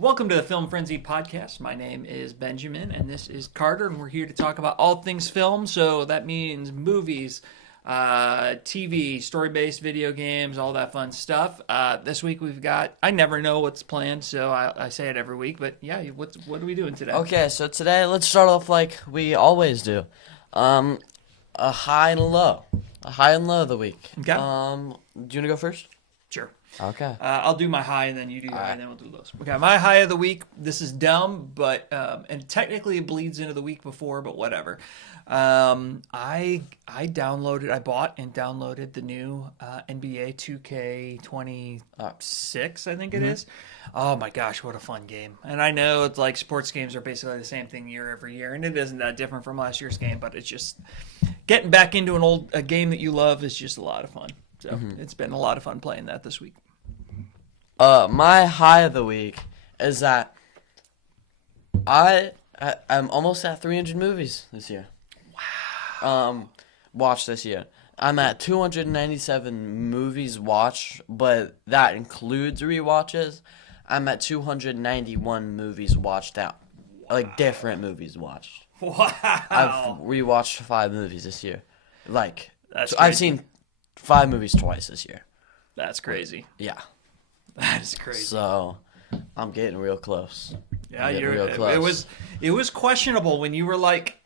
Welcome to the Film Frenzy podcast. My name is Benjamin, and this is Carter, and we're here to talk about all things film. So that means movies, TV, story-based video games, all that fun stuff. This week we've got, I never know what's planned, so I say it every week, but yeah, what are we doing today? Okay, so today let's start off like we always do. A high and low. A high and low of the week. Okay. Do you want to go first? Sure. Okay. I'll do my high, and then you do your high, right. and then we'll do those. Okay, my high of the week, this is dumb, but, and technically it bleeds into the week before, but whatever. I bought and downloaded the new NBA 2K26, I think it is. Oh my gosh, what a fun game. And I know it's like sports games are basically the same thing year every year, and it isn't that different from last year's game, but it's just getting back into a game that you love is just a lot of fun. So it's been a lot of fun playing that this week. My high of the week is that I'm almost at 300 movies this year. Wow. Watched this year. I'm at 297 movies watched, but that includes rewatches. I'm at 291 movies watched out. Like different movies watched. Wow. I've rewatched 5 movies this year. Like That's I've crazy. seen 5 movies twice this year. That's crazy. Yeah. That is crazy. So I'm getting real close. Yeah, I'm getting real close. it was questionable when you were like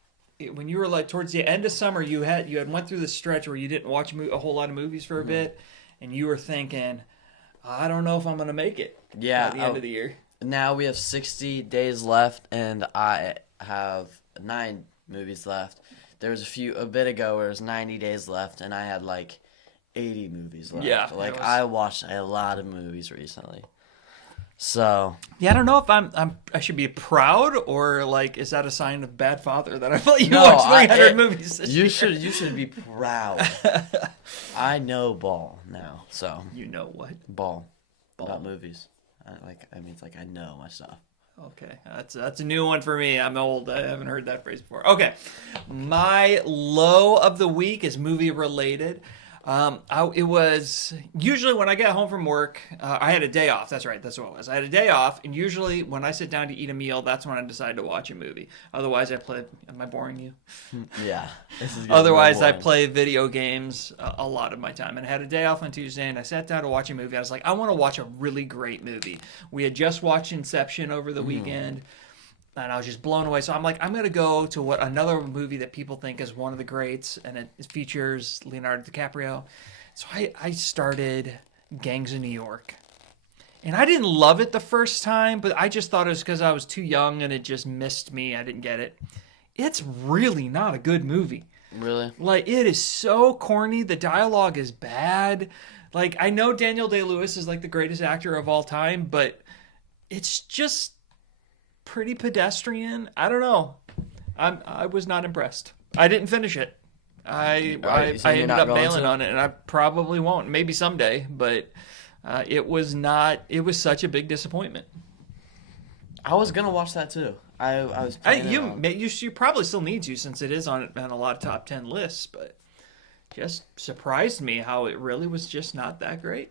towards the end of summer you had went through the stretch where you didn't watch a whole lot of movies for a bit, and you were thinking, I don't know if I'm gonna make it. Yeah. At the end of the year. Now we have 60 days left, and I have 9 movies left. There was a bit ago where it was 90 days left, and I had like 80 movies left. Yeah, Like I watched a lot of movies recently. So Yeah, I don't know if I should be proud, or like is that a sign of bad father that I've let you No, watch 300 movies this year? you should be proud. I know ball now, so You know what? ball about movies. It's like I know my stuff. Okay, that's a new one for me. I'm old. I haven't heard that phrase before. Okay, my low of the week is movie related. It was usually when I get home from work, I had a day off. That's right. That's what it was. I had a day off, and usually when I sit down to eat a meal, that's when I decide to watch a movie. Otherwise, I play. Am I boring you? Yeah. This is getting Otherwise, real I boring. play video games a lot of my time. And I had a day off on Tuesday, and I sat down to watch a movie. I was like, I want to watch a really great movie. We had just watched Inception over the weekend, and I was just blown away. So I'm like, I'm going to go to another movie that people think is one of the greats, and it features Leonardo DiCaprio. So I started Gangs of New York. And I didn't love it the first time, but I just thought it was because I was too young and it just missed me. I didn't get it. It's really not a good movie. Really? Like, it is so corny. The dialogue is bad. Like, I know Daniel Day-Lewis is like the greatest actor of all time, but it's just pretty pedestrian. I don't know. I was not impressed. I didn't finish it. I so you're ended not up going bailing to? on it, and I probably won't. Maybe someday, but it was such a big disappointment. I was gonna watch that too. I was. planning on- You probably still need to, since it is on a lot of top 10 lists, but just surprised me how it really was just not that great.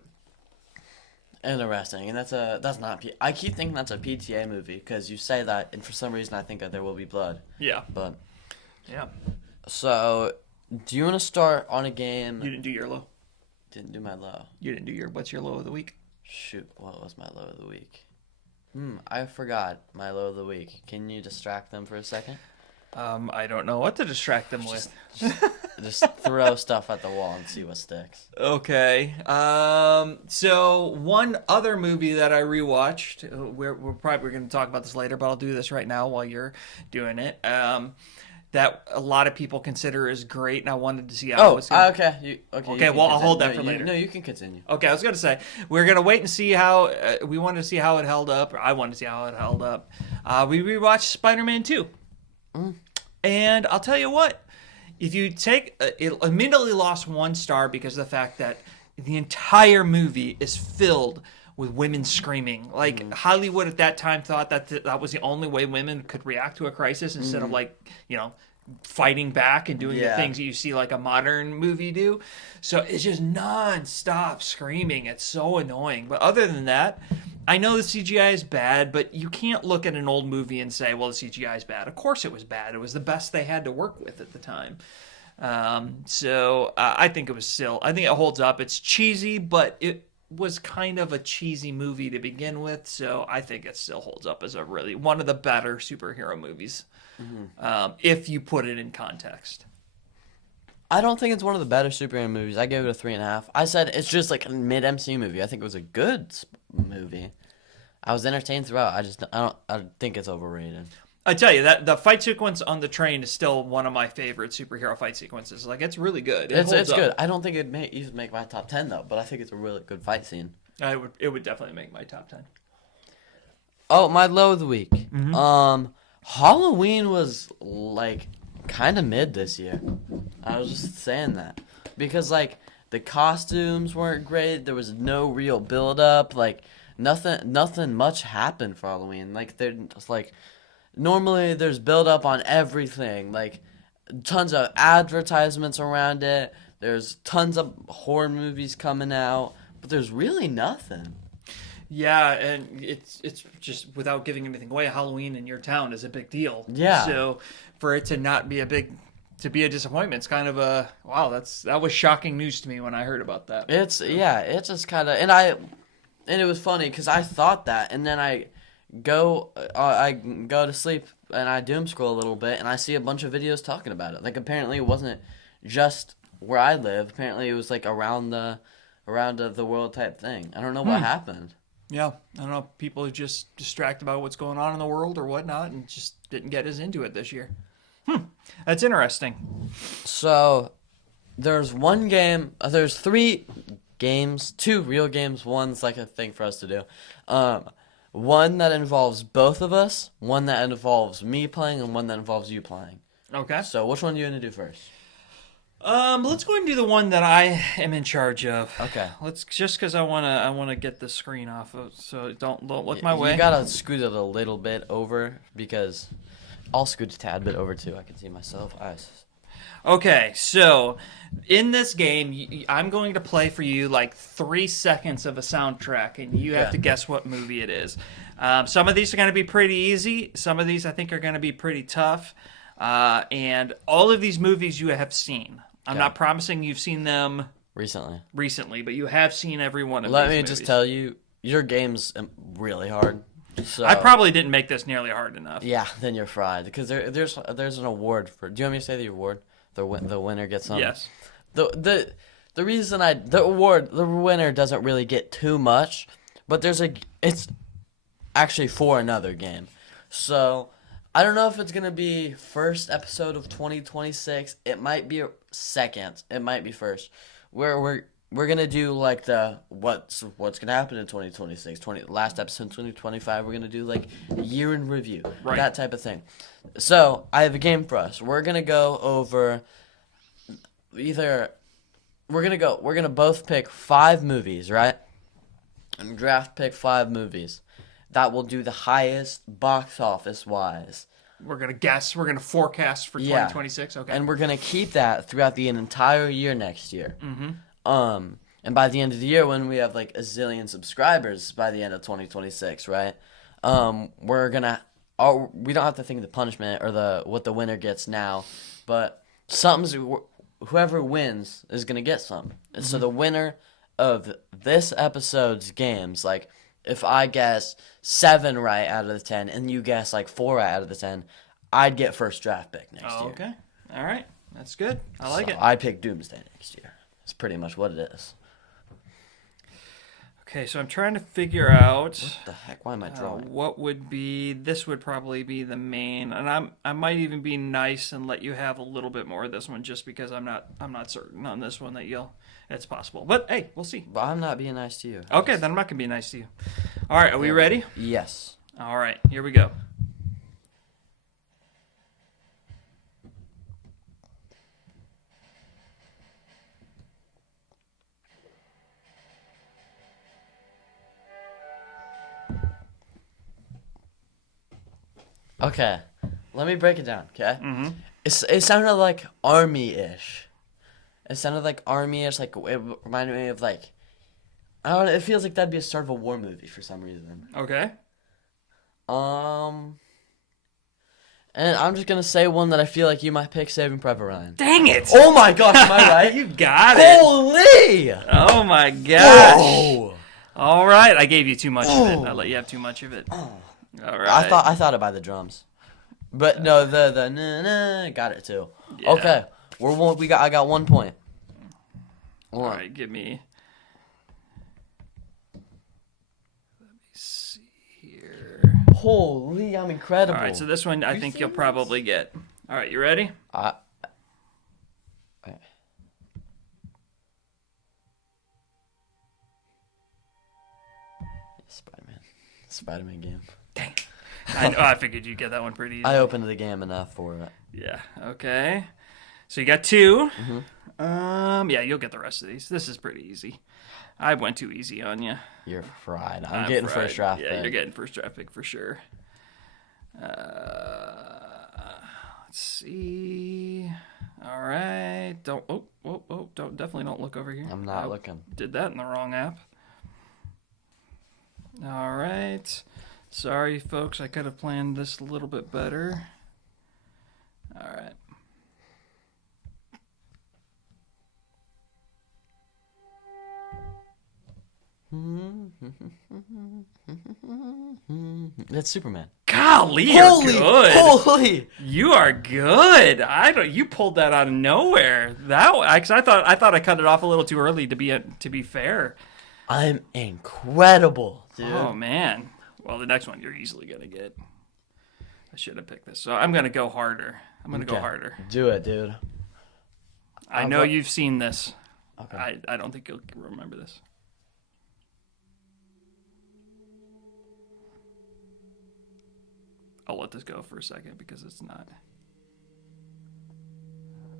Interesting, and that's not. I keep thinking that's a PTA movie because you say that, and for some reason I think that There Will Be Blood. Yeah. But Yeah. so, do you want to start on a game? You didn't do your low. Didn't do my low. You didn't do what's your low of the week? Shoot, what was my low of the week? I forgot my low of the week. Can you distract them for a second? I don't know what to distract them with. Just throw stuff at the wall and see what sticks. Okay. So one other movie that I rewatched, we're probably going to talk about this later, but I'll do this right now while you're doing it. That a lot of people consider is great, and I wanted to see how it was going. Okay. Okay, well, I'll hold that for later. No, you can continue. Okay, I was going to say, we're going to wait and see how, we wanted to see how it held up, or I wanted to see how it held up. We rewatched Spider-Man 2. And I'll tell you what, if you take, it immediately lost 1 star because of the fact that the entire movie is filled with women screaming. Like, Hollywood at that time thought that that was the only way women could react to a crisis instead of, like, fighting back and doing the things that you see like a modern movie do. So it's just non-stop screaming. It's so annoying. But other than that, I know the CGI is bad, but you can't look at an old movie and say, well, the CGI is bad. Of course it was bad. It was the best they had to work with at the time. I think it was still, I think it holds up. It's cheesy, but it was kind of a cheesy movie to begin with. So I think it still holds up as a really, one of the better superhero movies. If you put it in context. I don't think it's one of the better superhero movies. I gave it a 3.5. I said it's just like a mid MCU movie. I think it was a good movie. I was entertained throughout. I think it's overrated. I tell you that the fight sequence on the train is still one of my favorite superhero fight sequences. Like, it's really good. It's good. I don't think it'd even make my top 10 though, but I think it's a really good fight scene. It would definitely make my top 10. Oh, my low of the week. Halloween was like kind of mid this year. I was just saying that because like the costumes weren't great. There was no real build up. Like nothing much happened for Halloween. Like they're just like normally there's build up on everything. Like tons of advertisements around it. There's tons of horror movies coming out, but there's really nothing. Yeah, and it's just without giving anything away, Halloween in your town is a big deal. Yeah. So for it to not be to be a disappointment, it's kind of a wow. That was shocking news to me when I heard about that. It's just kind of and it was funny because I thought that, and then I go to sleep and I doom scroll a little bit, and I see a bunch of videos talking about it. Like apparently it wasn't just where I live. Apparently it was like around the world type thing. I don't know what happened. Yeah, I don't know. People are just distracted about what's going on in the world or whatnot, and just didn't get as into it this year. That's interesting. So, there's one game. There's 3 games, 2 real games. One's like a thing for us to do. One that involves both of us, one that involves me playing, and one that involves you playing. Okay. So, which one are you gonna do first? Let's go and do the one that I am in charge of. Okay. Let's just because I wanna get the screen off, so don't look my way. You gotta scoot it a little bit over because I'll scoot a tad bit over too. I can see myself. Okay, so in this game, I'm going to play for you like 3 seconds of a soundtrack, and you have to guess what movie it is. Some of these are going to be pretty easy. Some of these I think are going to be pretty tough. And all of these movies you have seen. I'm not promising you've seen them recently, but you have seen every one of these movies. Let me just tell you, your game's really hard. So, I probably didn't make this nearly hard enough. Yeah, then you're fried because there's an award for. Do you want me to say the award? The winner gets something. Yes. The reason the winner doesn't really get too much, but it's actually for another game. So I don't know if it's gonna be first episode of 2026. It might be second. It might be first. We're gonna do like the what's gonna happen in 2026. Last episode 2025. We're gonna do like year in review, that type of thing. So I have a game for us. We're gonna go over we're gonna both pick 5 movies, right? And draft pick 5 movies that will do the highest box office wise. We're going to guess. We're going to forecast for 2026. Okay. And we're going to keep that throughout the entire year next year. Mm-hmm. And by the end of the year, when we have like a zillion subscribers by the end of 2026, right? We're going to... we don't have to think of the punishment or what the winner gets now, but whoever wins is going to get some. And so the winner of this episode's games, like... If I guess 7 right out of the 10 and you guess like 4 right out of the 10, I'd get first draft pick next year. Okay. All right. That's good. I like it. I pick Doomsday next year. That's pretty much what it is. Okay, so I'm trying to figure out what the heck? Why am I drawing? What would be? This would probably be the main, and I might even be nice and let you have a little bit more of this one, just because I'm not certain on this one that it's possible. But hey, we'll see. But I'm not being nice to you. Okay, then I'm not gonna be nice to you. All right, are we ready? Yes. All right, here we go. Okay, let me break it down, okay? Mm-hmm. It sounded like army-ish. It sounded like army-ish, like it reminded me of like I don't know. It feels like that'd be a start of a war movie for some reason. Okay. And I'm just gonna say one that I feel like you might pick, Saving Private Ryan. Dang it! Oh my gosh, am I right? You got it. Holy! Oh my gosh! Whoa! All right, I gave you too much of it. I let you have too much of it. All right. I thought it by the drums, but no, the na got it too. Yeah. Okay, I got 1 point. All right, give me. Let me see here. Holy, I'm incredible. All right, so this one I think you'll probably get. All right, you ready? Spider-Man game. Dang. I figured you'd get that one pretty easy. I opened the game enough for it. Yeah. Okay. So you got 2. Mm-hmm. Yeah, you'll get the rest of these. This is pretty easy. I went too easy on you. You're fried. I'm getting fried. first draft Yeah, pick. you're getting first draft pick for sure. Let's see. All right. Don't. Oh. Definitely don't look over here. I'm not looking. Did that in the wrong app. All right. Sorry, folks. I could have planned this a little bit better. All right. That's Superman. Golly, you're good. Holy! You are good. You pulled that out of nowhere. Cause I thought I cut it off a little too early to be fair. I'm incredible, dude. Oh man. Well, the next one you're easily gonna get. I should have picked this. So I'm gonna go harder. Go harder. Do it, dude. I know you've seen this. Okay. I don't think you'll remember this. I'll let this go for a second because it's not.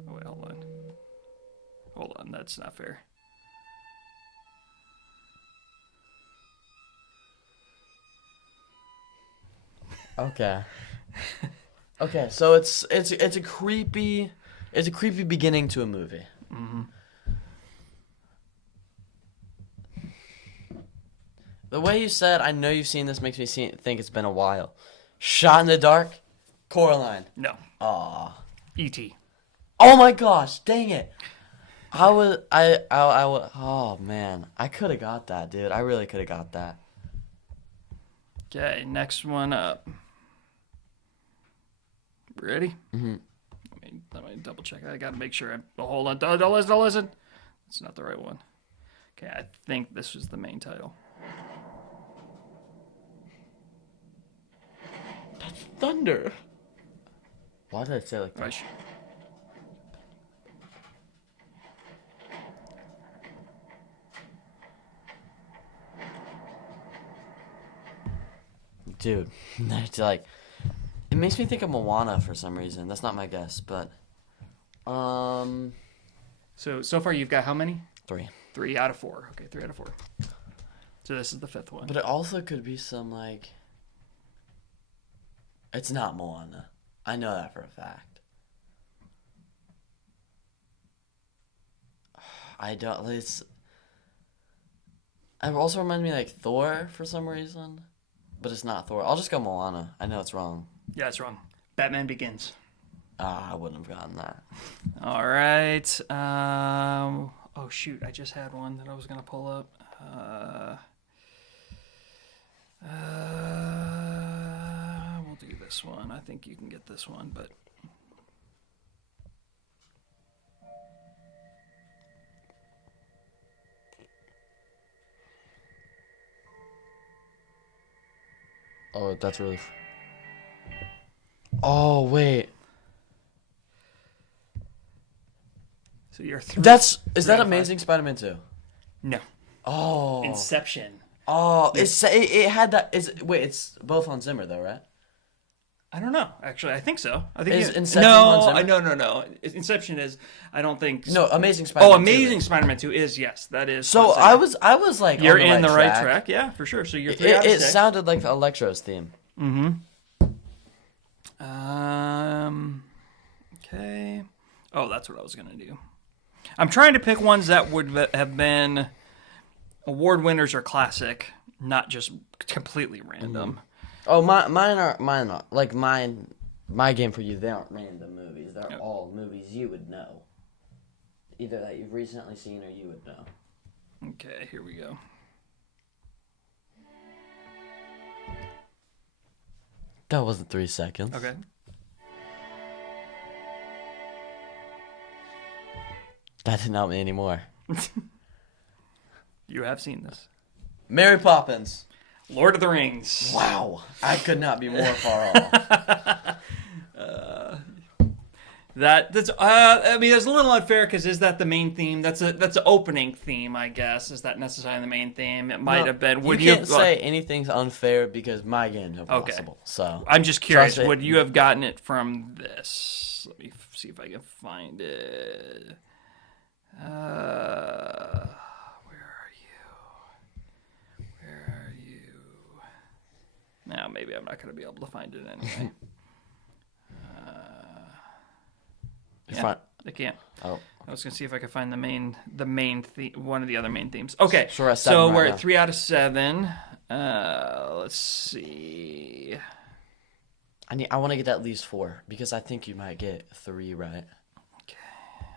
Oh wait, hold on. Hold on, that's not fair. Okay. Okay, so it's a creepy beginning to a movie. Mm-hmm. The way you said, I know you've seen this, makes me think it's been a while. Shot in the Dark, Coraline. No. Aw. E.T. Oh my gosh, dang it. Oh man, I could have got that, dude. I really could have got that. Okay, next one up. Ready? Mm-hmm. Let me double check. I gotta make sure. Hold on. Don't listen. It's not the right one. Okay, I think this was the main title. That's Thunder. Why did I say like that? Right. Dude, it's like, it makes me think of Moana for some reason. That's not my guess, but So far you've got how many? 3. 3 out of 4. Okay, 3 out of 4. So this is the 5th one. But it also could be some like, it's not Moana. I know that for a fact. I don't. It also reminds me like Thor for some reason, but it's not Thor. I'll just go Moana. I know it's wrong. Yeah, it's wrong. Batman Begins. I wouldn't have gotten that. All right. Oh shoot! I just had one that I was gonna pull up. We'll do this one. I think you can get this one, but. Oh, that's really. Oh wait. So you're 3. Is that Amazing Spider-Man 2? No. Oh. Inception. Oh, it had that. It's both on Zimmer though, right? I don't know. Actually, I think so. I think Is Inception on Zimmer? No. Inception is. I don't think. No, Amazing Spider-Man. Oh, Amazing Spider-Man 2 is yes, that is. So I was like, you're on in the right track. track. Yeah, for sure. So you're 3 out of 6. It sounded like Electro's theme. Mm-hmm. Okay. Oh, that's what I was gonna do. I'm trying to pick ones that would have been award winners are classic, not just completely random. Oh, mine are like my game for you. They aren't random movies. They're Yep. all movies you would know, either that you've recently seen or you would know. Okay, here we go. That wasn't 3 seconds. Okay. That didn't help me anymore. You have seen this. Mary Poppins. Lord of the Rings. Wow, I could not be more far off. That's I mean, it's a little unfair because is that the main theme? That's the opening theme, I guess. Is that necessarily the main theme? It might have been. Would you can't say anything's unfair because my game's impossible. So I'm just curious. Trust it. Would you have gotten it from this? Let me see if I can find it. Where are you? Where are you? Now maybe I'm not going to be able to find it anyway. You're Yeah, fine. I can't. Oh, I was gonna see if I could find one of the other main themes. Okay, So we're at 7 right we're now. at 3 out of 7. Let's see. I want to get at least 4 because I think you might get 3 right.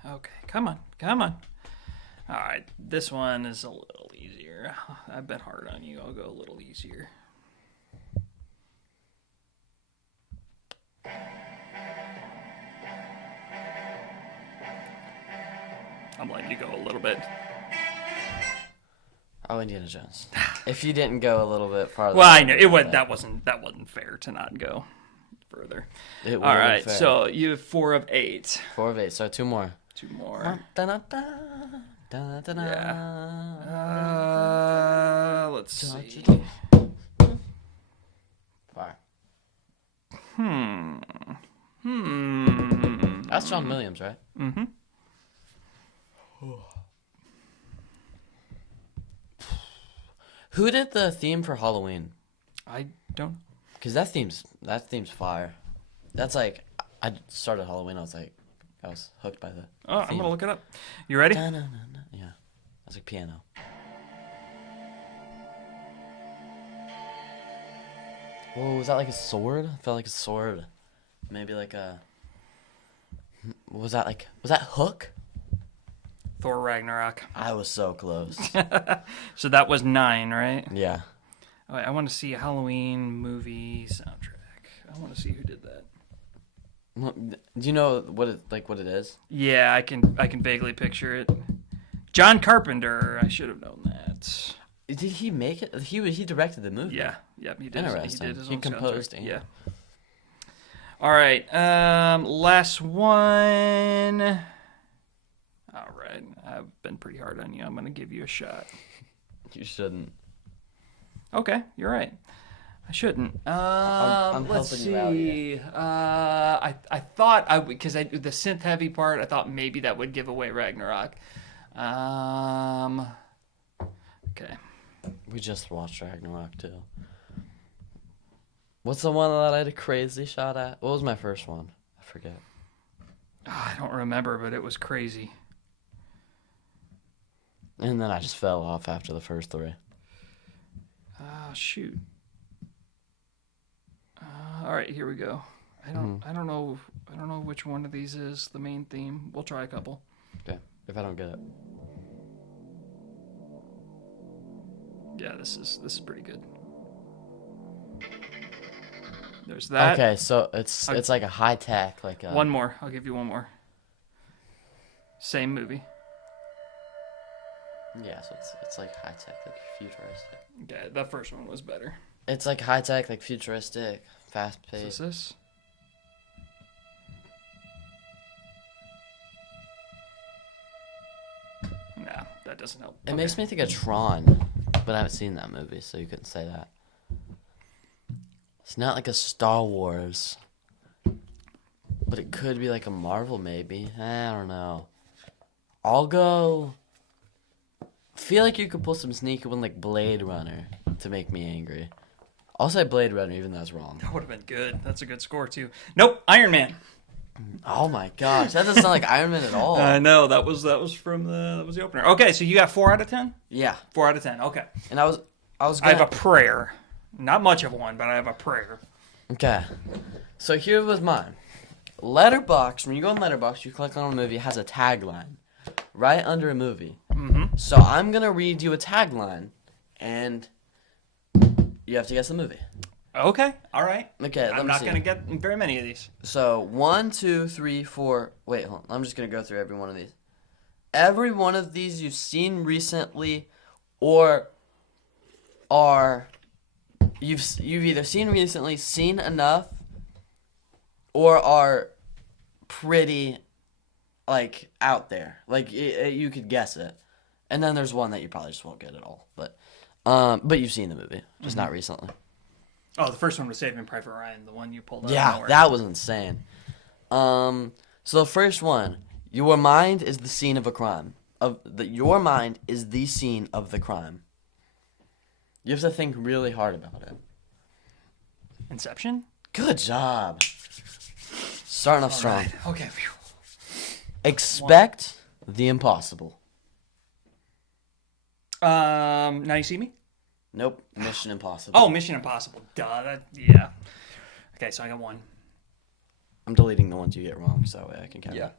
Okay, come on. All right, this one is a little easier. I've been hard on you. I'll go a little easier. I'm letting you go a little bit. Oh, Indiana Jones. If you didn't go a little bit farther. Well, I know it was that wasn't fair to not go further. It All right, so you have 4 of 8. 4 of 8. So 2 more. 2 more. Da-da-da-da. Let's see. Fire. Hmm. That's John Williams, right? Mm-hmm. Who did the theme for Halloween? I don't. Because that theme's fire. That's like, I started Halloween. I was hooked by the Oh, I'm theme. gonna look it up. You ready? Da-na-na-na. Yeah, that's like piano. Whoa, was that like a sword? I felt like a sword. Maybe like a. What was that like? Was that Hook? Thor Ragnarok. I was so close. So that was 9, right? Yeah. All right, I want to see a Halloween movie soundtrack. I want to see who did that. Well, do you know what it is? Yeah, I can vaguely picture it. John Carpenter. I should have known that. Did he make it? He directed the movie. Yeah, yep, he did. Interesting. He did his He own composed soundtrack. it. Yeah. All right. Last one. All right. I've been pretty hard on you. I'm gonna give you a shot. You shouldn't. Okay, you're right. I shouldn't. I'm Let's helping you out see. I thought because the synth heavy part, I thought maybe that would give away Ragnarok. Okay. We just watched Ragnarok too. What's the one that I had a crazy shot at? What was my first one? I forget. I don't remember, but it was crazy. And then I just fell off after the first 3. Shoot. All right, here we go. I don't know which one of these is the main theme. We'll try a couple. Okay. If I don't get it. Yeah, this is pretty good. There's that. Okay, so it's like a high tech, like a One more. I'll give you one more. Same movie. Yeah, so it's like high tech, like futuristic. Okay, that first one was better. It's like high tech, like futuristic, fast Is paced. this? Nah, that doesn't help. It makes me think of Tron, but I haven't seen that movie, so you couldn't say that. It's not like a Star Wars, but it could be like a Marvel, maybe. I don't know. I'll go. Feel like you could pull some sneaky one like Blade Runner to make me angry. I'll say Blade Runner, even though that's wrong. That would have been good. That's a good score too. Nope, Iron Man. Oh my gosh, that doesn't sound like Iron Man at all. I know that was from the opener. Okay, so you got 4 out of 10. Yeah, 4 out of 10. Okay. and I was I have gonna, a prayer. Not much of one, but I have a prayer. okay. So here was mine. Letterboxd. When you go on Letterboxd, you click on a movie. It has a tagline right under a movie. Mm-hmm. So I'm gonna read you a tagline, and you have to guess the movie. Okay. All right. Okay, let I'm me not see. going to get very many of these. So 1, 2, 3, 4. Wait, hold on. I'm just gonna go through every one of these. Every one of these you've seen recently, or you've either seen recently, seen enough, or are pretty like out there. Like you could guess it. And then there's one that you probably just won't get at all. But you've seen the movie, just not recently. Oh, the first one was Saving Private Ryan, the one you pulled out. Yeah, of nowhere. that was insane. So the first one, your mind is the scene of a crime. Your mind is the scene of the crime. You have to think really hard about it. Inception. Good job. Starting off strong. Right. Okay. Phew. Expect the impossible. Now you see me. Nope. Mission Impossible. Oh, Mission Impossible. Duh. Yeah. Okay, so I got 1. I'm deleting the ones you get wrong so that way I can count. Yeah.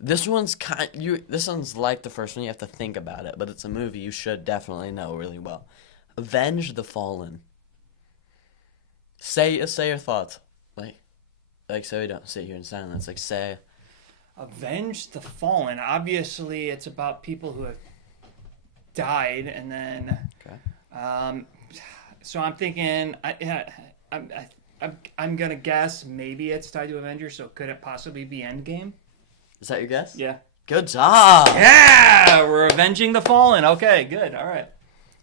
This one's This one's like the first one. You have to think about it, but it's a movie you should definitely know really well. Avenge the Fallen. Say your thoughts, like so you don't sit here in silence. Like say, Avenge the Fallen. Obviously, it's about people who have died, and then. okay, So I'm thinking. I'm gonna guess maybe it's tied to Avengers. So could it possibly be Endgame? is that your guess? Yeah. Good job. Yeah, we're avenging the fallen. Okay, good. All right.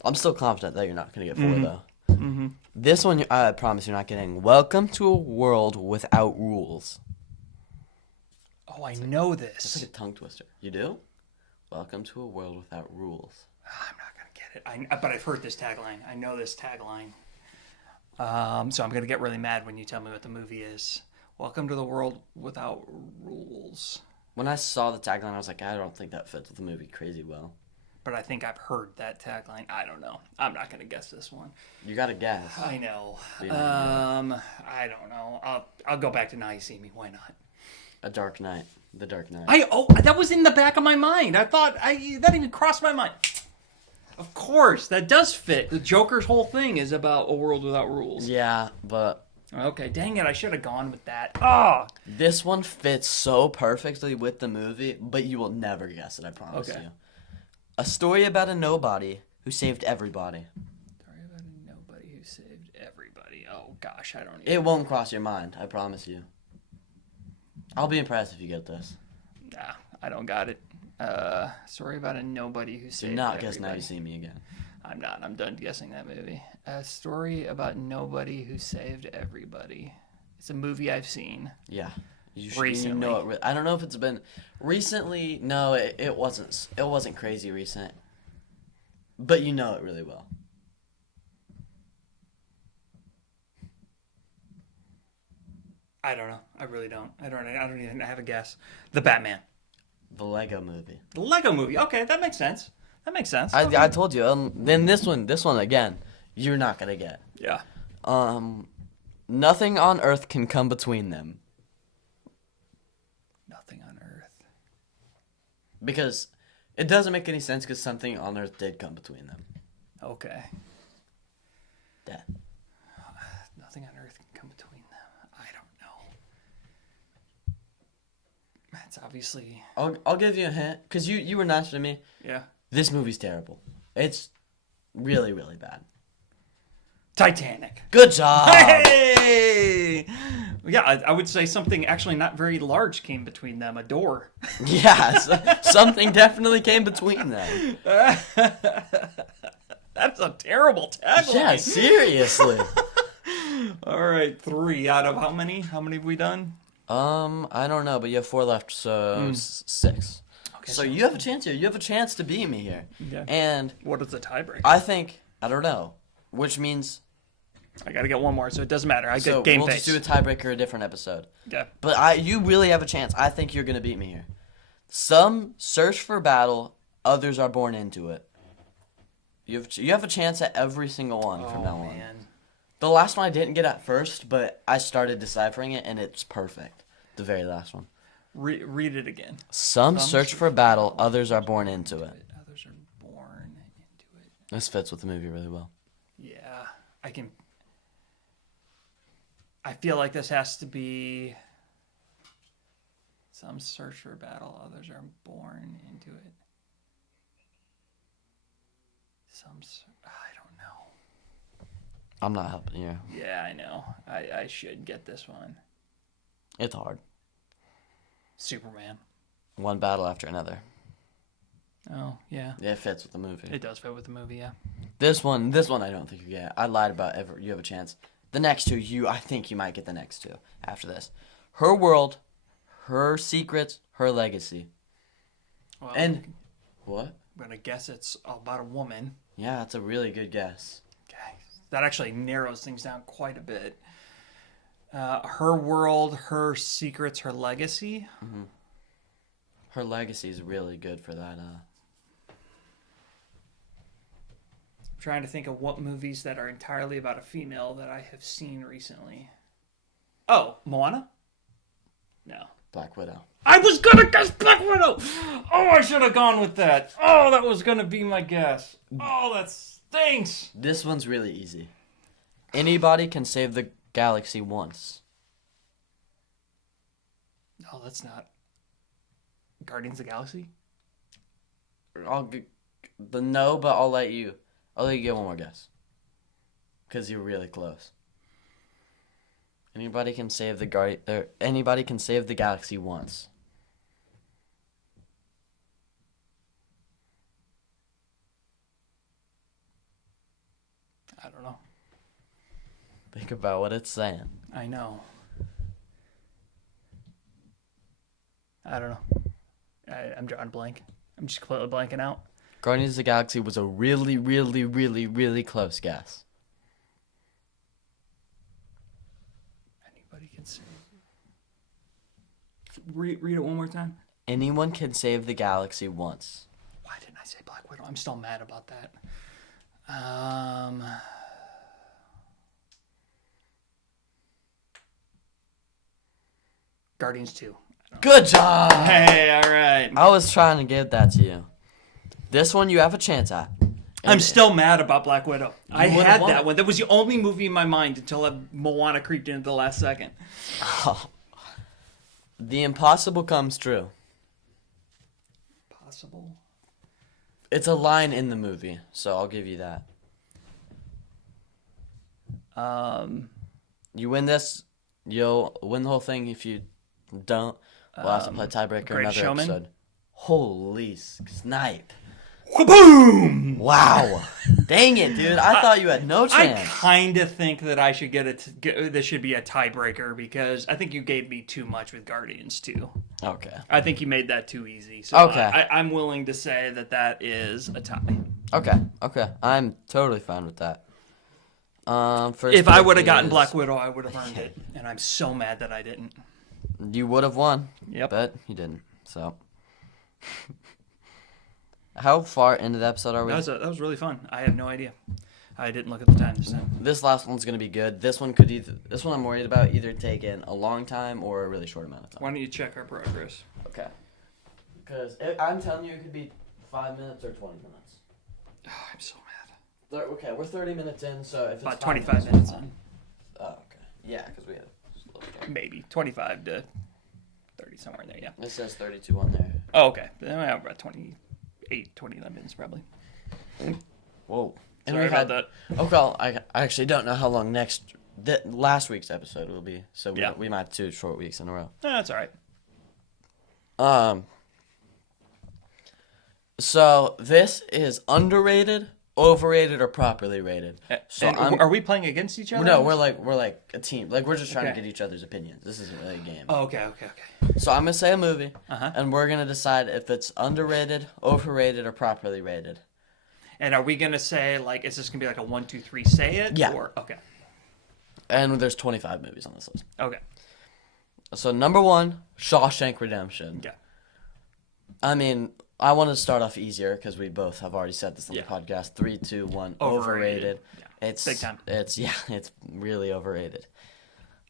I'm still confident that you're not gonna get 4 though. Mm-hmm. This one, I promise you're not getting. Welcome to a world without rules. Oh, I know It's this. like a tongue twister. You do? Welcome to a world without rules. I'm not gonna get it. But I've heard this tagline. I know this tagline. So I'm gonna get really mad when you tell me what the movie is. Welcome to the world without rules. When I saw the tagline, I was like, I don't think that fits with the movie crazy well. But I think I've heard that tagline. I don't know. I'm not gonna guess this one. You got to guess. I know. You're not gonna I don't know. I'll go back to Now You See Me. Why not? A Dark Knight. The Dark Knight. That was in the back of my mind. I thought that even crossed my mind. Of course, that does fit. The Joker's whole thing is about a world without rules. Yeah, but Okay, dang it, I should have gone with that. Oh, this one fits so perfectly with the movie, but you will never guess it, I promise Okay. you. A story about a nobody who saved everybody. sorry about nobody who saved everybody. Oh gosh, I don't. It won't cross your mind, I promise you. I'll be impressed if you get this. Nah, I don't got it. Story about a nobody who Do saved. not guess everybody. Now You See Me again. I'm not. I'm done guessing that movie. A story about nobody who saved everybody. It's a movie I've seen. Yeah. You Recently. know it. I don't know if it's been recently. No, it wasn't. It wasn't crazy recent. But you know it really well. I don't know. I really don't. I don't even have a guess. The Batman. The Lego Movie. The Lego Movie. Okay, that makes sense. That makes sense. I told you. Then this one again, you're not gonna get. Yeah. Nothing on Earth can come between them Nothing on Earth. because it doesn't make any sense because something on Earth did come between them. Okay. Death. Nothing on Earth can come between them. I don't know. That's obviously. I'll give you a hint because you were nice to me. Yeah. This movie's terrible. It's really really bad. Titanic. Good job. Hey! Yeah, I would say something actually not very large came between them. A door. Yeah, something definitely came between them. That's a terrible tagline. Yeah, seriously. All right, 3 out of how many? How many have we done? I don't know, but you have 4 left, so 6. Okay, So you have a chance here. You have a chance to beat me here. Yeah. And What is the tiebreaker? I don't know, which means I got to get one more, so it doesn't matter. I So get game we'll face. just do a tiebreaker a different episode. Yeah. But you really have a chance. I think you're going to beat me here. Some search for battle, others are born into it. You have a chance at every single one from now on. Man. The last one I didn't get at first, but I started deciphering it, and it's perfect. The very last one. Read it again. Some search for battle, others are born into it. Others are born into it. This fits with the movie really well. Yeah, I feel like this has to be some search for battle, others are born into it. I don't know. I'm not helping you. Yeah, I know. I should get this one. It's hard. Superman. One battle after another. Oh, yeah. It fits with the movie. It does fit with the movie, yeah. This one I don't think you get. I lied about you have a chance. The next two, I think you might get the next two after this. Her world, her secrets, her legacy. Well, And what? I'm going to guess it's about a woman. Yeah, that's a really good guess. Okay. That actually narrows things down quite a bit. Her world, her secrets, her legacy. Mm-hmm. Her legacy is really good for that. I'm trying to think of what movies that are entirely about a female that I have seen recently. Oh, Moana? No. Black Widow. I was gonna guess Black Widow! Oh, I should have gone with that. Oh, that was gonna be my guess. Oh, that stinks. This one's really easy. Anybody can save the galaxy once. No, that's not. Guardians of the Galaxy? But I'll let you get one more guess. Because you're really close. Anybody can save the galaxy once. I don't know. Think about what it's saying. I know. I don't know. I'm drawing a blank. I'm just completely blanking out. Guardians of the Galaxy was a really, really, really, really close guess. Anybody can save. Read it one more time. Anyone can save the galaxy once. Why didn't I say Black Widow? I'm still mad about that. Guardians 2. Good job! Hey, all right. I was trying to give that to you. This one you have a chance at. I'm still mad about Black Widow. I would've had won that it. one. That was the only movie in my mind until Moana creeped in at the last second. The impossible comes true. Possible. It's a line in the movie, so I'll give you that. You win this, you'll win the whole thing. If you don't, we'll have to play tiebreaker Greatest another Showman? episode. Holy snipe. Boom! Wow. Dang it, dude. I thought you had no I chance. kind of think that I should this should be a tiebreaker because I think you gave me too much with Guardians 2. Okay. I think you made that too easy. So Okay. I'm willing to say that is a tie. Okay. I'm totally fine with that. First If I pick would have gotten is- Black Widow, I would have earned it. And I'm so mad that I didn't. You would have won. Yep. But you didn't. So. How far into the episode are we? That was really fun. I have no idea. I didn't look at the time this time. This last one's gonna be good. This one I'm worried about either taking a long time or a really short amount of time. Why don't you check our progress? Okay. Because I'm telling you, it could be 5 minutes or 20 minutes. Oh, I'm so mad. Okay, we're 30 minutes in, so if it's About 5 25 minutes we're in. fine. Oh, okay. Yeah, because we had a slow start. Maybe. 25 to 30, somewhere in there, yeah. It says 32 on there. Oh, okay. Then I have about 28, 29 minutes probably. Whoa. And Sorry we about had that. Okay, well, I actually don't know how long last week's episode will be, so Yeah. we might have 2 short weeks in a row. No, that's all right. So this is underrated, overrated, or properly rated. So And are we playing against each other? No, we're like a team. Like we're just trying to Okay. get each other's opinions. This isn't really a game. Oh, okay. So I'm gonna say a movie, Uh-huh. and we're gonna decide if it's underrated, overrated, or properly rated. And are we going to say, like, is this going to be like a 1, 2, 3, say it? Yeah. Or, okay. And there's 25 movies on this list. Okay. So number 1, Shawshank Redemption. Yeah. I mean, I want to start off easier because we both have already said this on Yeah. the podcast. 3, 2, 1. Overrated. Yeah. It's Big time. It's it's really overrated.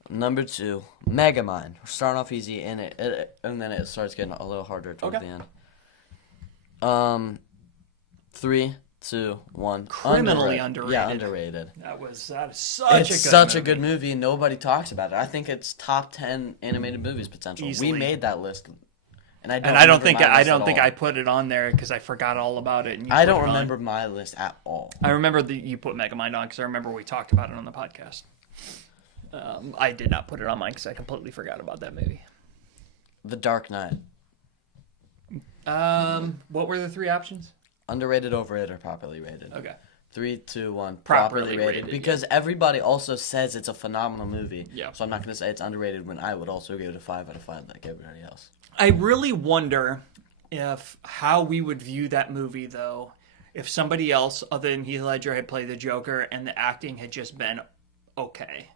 Number 2, Megamind. We're starting off easy, and and then it starts getting a little harder towards Okay. the end. 3, 2, 1. Criminally Yeah, underrated. underrated. That is such It's such a good movie. Nobody talks about it. I think it's top 10 animated movies potential. Easily. We made that list, and I don't. And I don't remember think my I list don't at think all. I put it on there because I forgot all about it. And you I put don't it on. remember my list at all. I remember that you put Megamind on because I remember we talked about it on the podcast. I did not put it on mine because I completely forgot about that movie. The Dark Knight. What were the 3 options? Underrated, overrated, or properly rated. Okay. 3, 2, 1. Properly rated, Because everybody also says it's a phenomenal movie. Yeah. So I'm not going to say it's underrated when I would also give it a 5 out of 5 like everybody else. I really wonder if how we would view that movie though, if somebody else other than Heath Ledger had played the Joker and the acting had just been okay,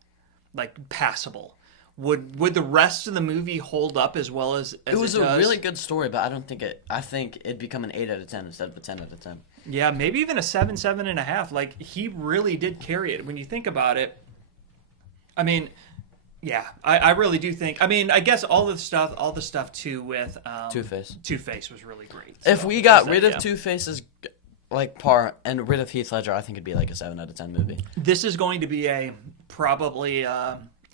like passable. Would the rest of the movie hold up as well as It was it a does? really good story, but I don't think it. I think it'd become an 8 out of 10 instead of a 10 out of 10. Yeah, maybe even a 7, 7.5. Like he really did carry it when you think about it. I mean, yeah, I really do think. I mean, I guess all the stuff too with Two-Face. Two-Face was really great. If So, we got so, rid of yeah. Two-Face's like part and rid of Heath Ledger, I think it'd be like a 7 out of 10 movie. This is going to be a probably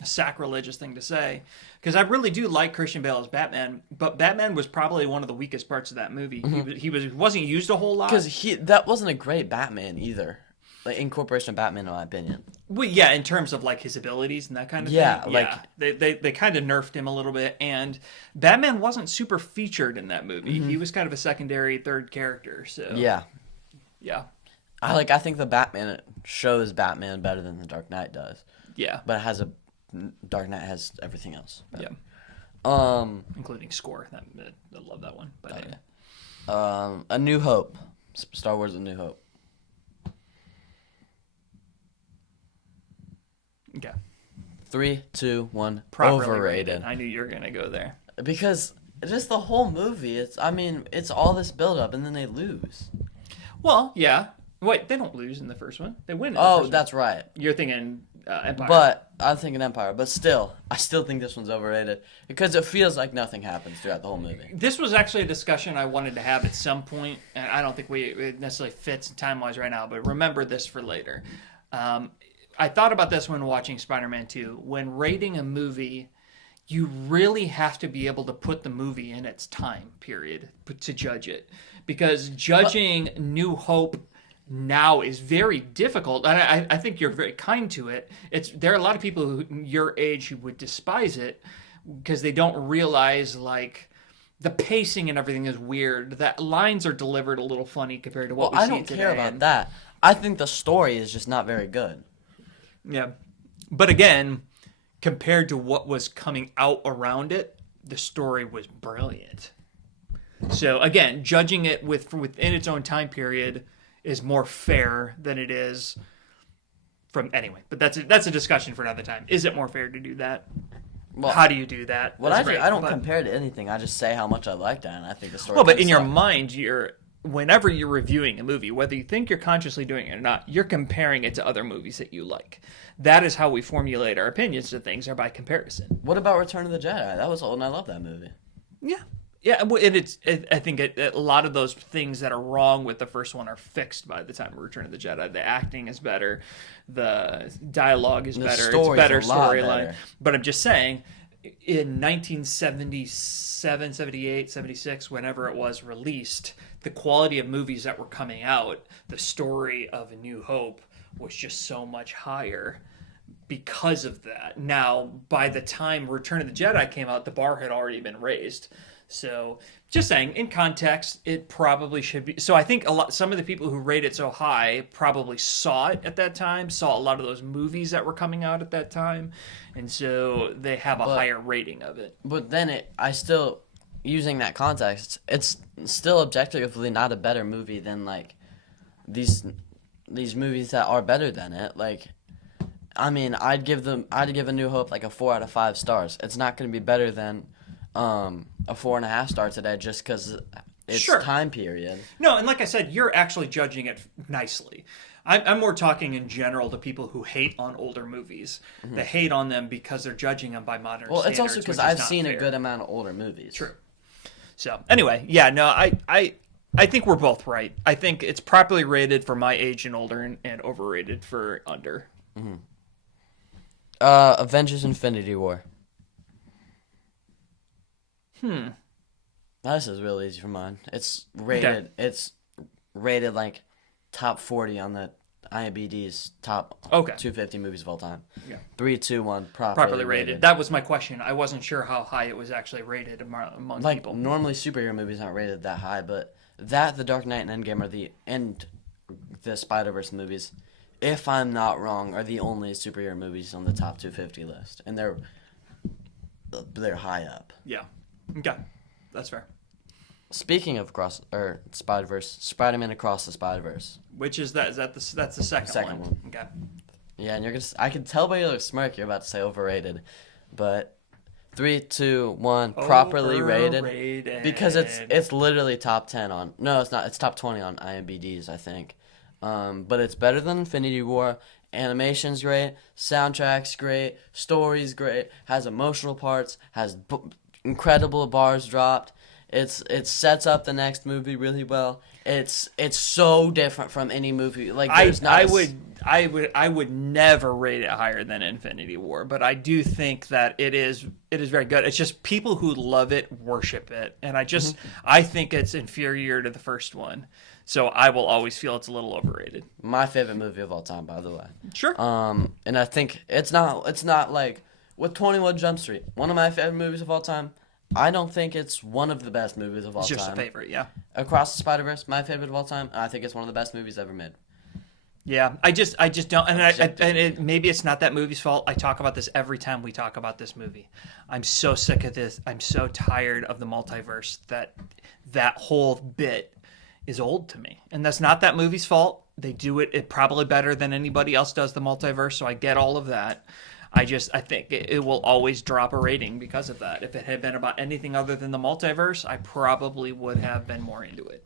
sacrilegious thing to say because I really do like Christian Bale as Batman, but Batman was probably one of the weakest parts of that movie. He wasn't used a whole lot. Because that wasn't a great Batman either. Like incorporation of Batman, in my opinion. Well, yeah, in terms of like his abilities and that kind of Yeah, thing. like- they kind of nerfed him a little bit, and Batman wasn't super featured in that movie. He was kind of a secondary, third character. So Yeah. yeah, I think the Batman shows Batman better than the Dark Knight does. yeah, But Dark Knight has everything else. yeah, Um, including score. I love that one. But A New Hope. Star Wars: A New Hope. okay, 3, 2, 1. properly Overrated. rated. I knew you were gonna go there. Because just the whole movie, it's all this build up and then they lose. Well, yeah. Wait, they don't lose in the first one. They win. In the Oh, first one. that's right. You're thinking Empire. But I'm thinking Empire. But still, I still think this one's overrated because it feels like nothing happens throughout the whole movie. This was actually a discussion I wanted to have at some point, and I don't think it necessarily fits time-wise right now, but remember this for later. I thought about this when watching Spider-Man 2. When rating a movie, you really have to be able to put the movie in its time period to judge it. Because judging New Hope now is very difficult. And I think you're very kind to it. There are a lot of people your age who would despise it because they don't realize like the pacing and everything is weird. That lines are delivered a little funny compared to what we I see don't today. care about that. I think the story is just not very good. Yeah. But again, compared to what was coming out around it, the story was brilliant. So again, judging it within its own time period is more fair than it is from anyway. But that's a discussion for another time. Is it more fair to do that? Well, How do you do that? Well, That's great, I don't but- compare it to anything. I just say how much I like that, and I think the story. Well, but kinda in your sucked. mind, whenever you're reviewing a movie, whether you think you're consciously doing it or not, you're comparing it to other movies that you like. That is how we formulate our opinions to things, are by comparison. What about Return of the Jedi? That was old, and I love that movie. Yeah. Yeah, and I think a lot of those things that are wrong with the first one are fixed by the time of Return of the Jedi. The acting is better, the dialogue is The better, it's story's better a lot storyline. better. But I'm just saying, in 1977, 78, 76, whenever it was released, the quality of movies that were coming out, the story of A New Hope was just so much higher because of that. Now, by the time Return of the Jedi came out, the bar had already been raised. So, just saying, in context, it probably should be. So, I think some of the people who rate it so high probably saw it at that time, saw a lot of those movies that were coming out at that time, and so they have a higher rating of it. But then using that context, it's still objectively not a better movie than like these movies that are better than it. Like I mean, I'd give A New Hope like a 4 out of 5 stars. It's not going to be better than a 4.5 star today, just because it's Sure. time period. No, and like I said, you're actually judging it nicely. I'm more talking in general to people who hate on older movies. They hate on them because they're judging them by modern Well, standards. it's also because which is I've not seen fair. a good amount of older movies. True. So anyway, yeah, no, I think we're both right. I think it's properly rated for my age and older, and overrated for under. Avengers: Infinity War. This is real easy for mine. It's rated. Okay. It's rated like top 40 on the IMDb's top Okay. 250 movies of all time. Yeah. 3, 2, 1. Properly rated. That was my question. I wasn't sure how high it was actually rated among Like people. normally superhero movies aren't rated that high, but The Dark Knight and Endgame the Spider-Verse movies, if I'm not wrong, are the only superhero movies on the top 250 list, and they're high up. Yeah. Okay. That's fair. Speaking of Spider-Verse, Spider-Man Across the Spider-Verse. Which is that? That's the second one? Okay. Yeah, and I can tell by your smirk you're about to say overrated, but 3, 2, 1, properly rated. Overrated. Because it's literally top 10 on. No, it's not. It's top 20 on IMDb's, I think. But it's better than Infinity War. Animation's great, soundtrack's great, story's great, has emotional parts, has incredible bars dropped. It sets up the next movie really well. It's so different from any movie. Like I would never rate it higher than Infinity War, but I do think that it is very good. It's just people who love it worship it, and I think it's inferior to the first one. So I will always feel it's a little overrated. My favorite movie of all time, by the way. Sure. And I think it's not like with 21 Jump Street, one of my favorite movies of all time. I don't think it's one of the best movies of all time. It's just a favorite, yeah. Across the Spider-Verse, my favorite of all time. I think it's one of the best movies ever made. Yeah, I just don't, and maybe it's not that movie's fault. I talk about this every time we talk about this movie. I'm so sick of this. I'm so tired of the multiverse that whole bit is old to me, and that's not that movie's fault. They do it probably better than anybody else does the multiverse, so I get all of that. I think it will always drop a rating because of that. If it had been about anything other than the multiverse, I probably would have been more into it.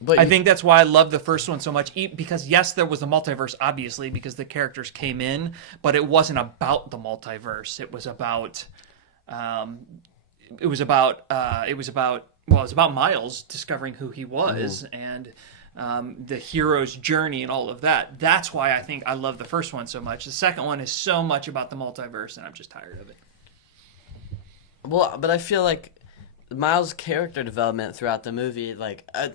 But I think that's why I love the first one so much, because yes, there was a multiverse, obviously, because the characters came in, but it wasn't about the multiverse. It was about, Miles discovering who he was and the hero's journey and all of that. That's why I think I love the first one so much. The second one is so much about the multiverse, and I'm just tired of it. Well, but I feel like Miles' character development throughout the movie, like, I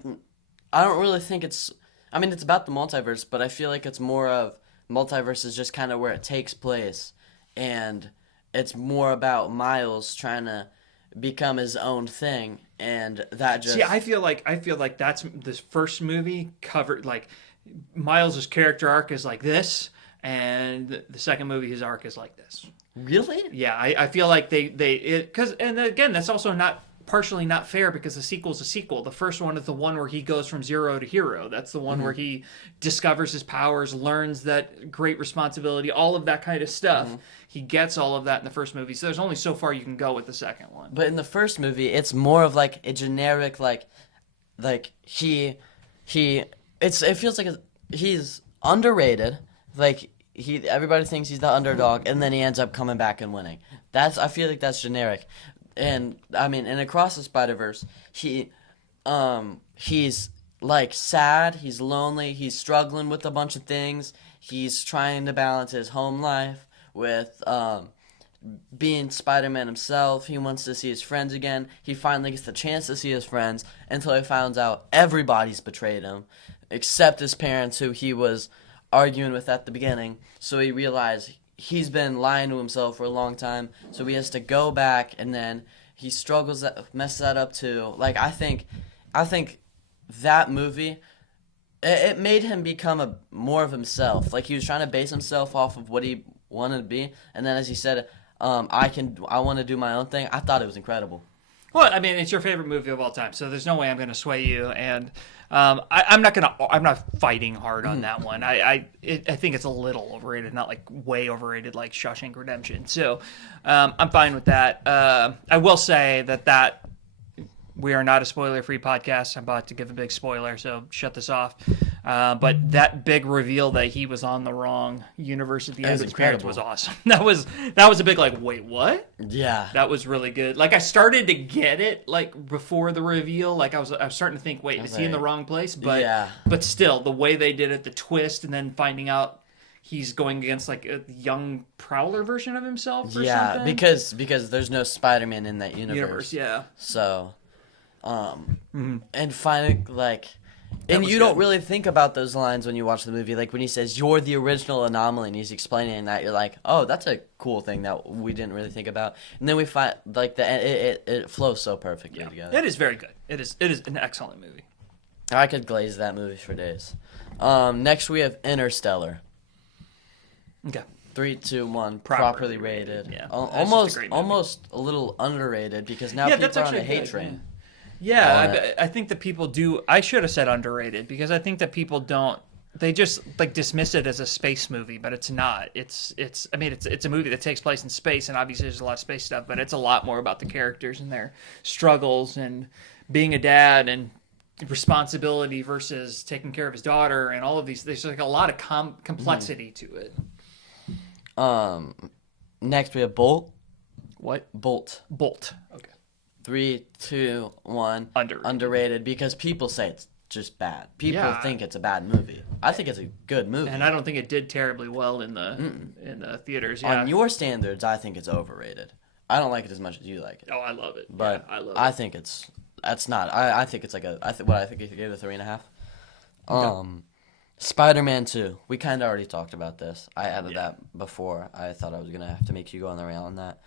don't really think it's about the multiverse, but I feel like it's more of multiverse is just kind of where it takes place, and it's more about Miles trying to become his own thing, and that just... See, I feel like that's this first movie covered, like, Miles' character arc is like this, and the second movie, his arc is like this. Really? Yeah, I feel like and again, that's also partially not fair, because the sequel's a sequel. The first one is the one where he goes from zero to hero. That's the one where he discovers his powers, learns that great responsibility, all of that kind of stuff. He gets all of that in the first movie. So there's only so far you can go with the second one. But in the first movie, it's more of like a generic, it feels like he's underrated. Like, everybody thinks he's the underdog, and then he ends up coming back and winning. I feel like that's generic. And in Across the Spider-Verse, he's like sad, he's lonely, he's struggling with a bunch of things. He's trying to balance his home life with being Spider-Man himself. He wants to see his friends again. He finally gets the chance to see his friends until he finds out everybody's betrayed him, except his parents, who he was arguing with at the beginning. So he realized he's been lying to himself for a long time, so he has to go back, and then he messes that up too. Like, I think that movie, it made him become more of himself. Like, he was trying to base himself off of what he wanted to be, and then as he said, I want to do my own thing. I thought it was incredible. Well, I mean, it's your favorite movie of all time, so there's no way I'm going to sway you. And I'm not fighting hard on that one. I think it's a little overrated, not like way overrated like Shawshank Redemption. So I'm fine with that. I will say that we are not a spoiler-free podcast. I'm about to give a big spoiler, so shut this off. But that big reveal that he was on the wrong universe at the end of his parents was awesome. That was a big like, wait, what? Yeah. That was really good. Like I started to get it like before the reveal. Like I was starting to think, wait, is he in the wrong place? But still, the way they did it, the twist, and then finding out he's going against like a young Prowler version of himself. Or something. because there's no Spider-Man in that universe. Yeah. So, and finding like. And you good. don't really think about those lines when you watch the movie. Like when he says, "You're the original anomaly," and he's explaining that, you're like, "Oh, that's a cool thing that we didn't really think about." And then we find like it flows so perfectly together. It is very good. It is an excellent movie. I could glaze that movie for days. Next we have Interstellar. Okay. 3, 2, 1. Properly rated. Yeah. Almost a little underrated because now people are on a hate train. Yeah, I think that people do. I should have said underrated because I think that people don't. They just like dismiss it as a space movie, but it's not. It's. I mean, it's a movie that takes place in space, and obviously there's a lot of space stuff, but it's a lot more about the characters and their struggles and being a dad and responsibility versus taking care of his daughter and all of these. There's like a lot of complexity to it. Next we have Bolt. What? Bolt. Okay. 3, 2, 1. Underrated because people say it's just bad. People think it's a bad movie. I think it's a good movie. And I don't think it did terribly well in the theaters. Yeah. On your standards, I think it's overrated. I don't like it as much as you like it. Oh, I love it. But I love it. I think that's not. I think it's like I think you gave it a 3.5. Okay. Spider-Man 2. We kind of already talked about this. I added that before. I thought I was gonna have to make you go on the rail on that.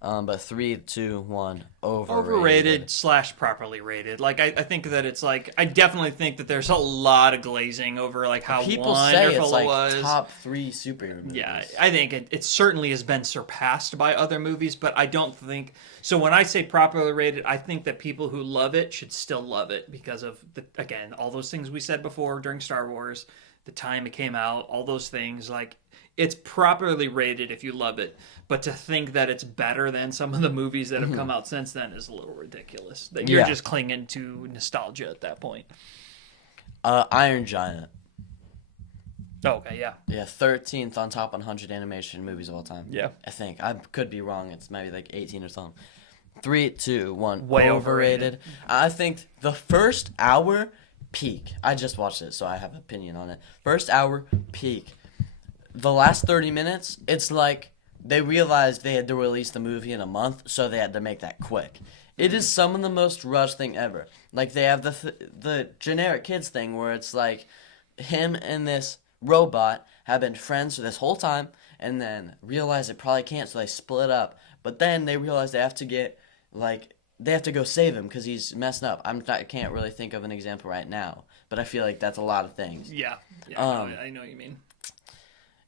But 3, 2, 1, overrated / properly rated. Like I think that it's like I definitely think that there's a lot of glazing over like how people wonderful say it's like it was. top 3 superhero movies. Yeah, I think it certainly has been surpassed by other movies, but I don't think so. When I say properly rated, I think that people who love it should still love it because of again all those things we said before during Star Wars, the time it came out, all those things like. It's properly rated if you love it, but to think that it's better than some of the movies that have come out since then is a little ridiculous. That you're just clinging to nostalgia at that point. Iron Giant. Oh, okay, yeah. Yeah, 13th on top 100 animation movies of all time. Yeah. I think. I could be wrong. It's maybe like 18 or something. 3, 2, 1. Way overrated. I think the first hour, peak. I just watched it, so I have an opinion on it. First hour, peak. The last 30 minutes, it's like they realized they had to release the movie in a month, so they had to make that quick. It is some of the most rushed thing ever. Like, they have the generic kids thing where it's like him and this robot have been friends for this whole time and then realize they probably can't, so they split up. But then they realize they have to they have to go save him because he's messing up. I can't really think of an example right now, but I feel like that's a lot of things. Yeah, I know what you mean.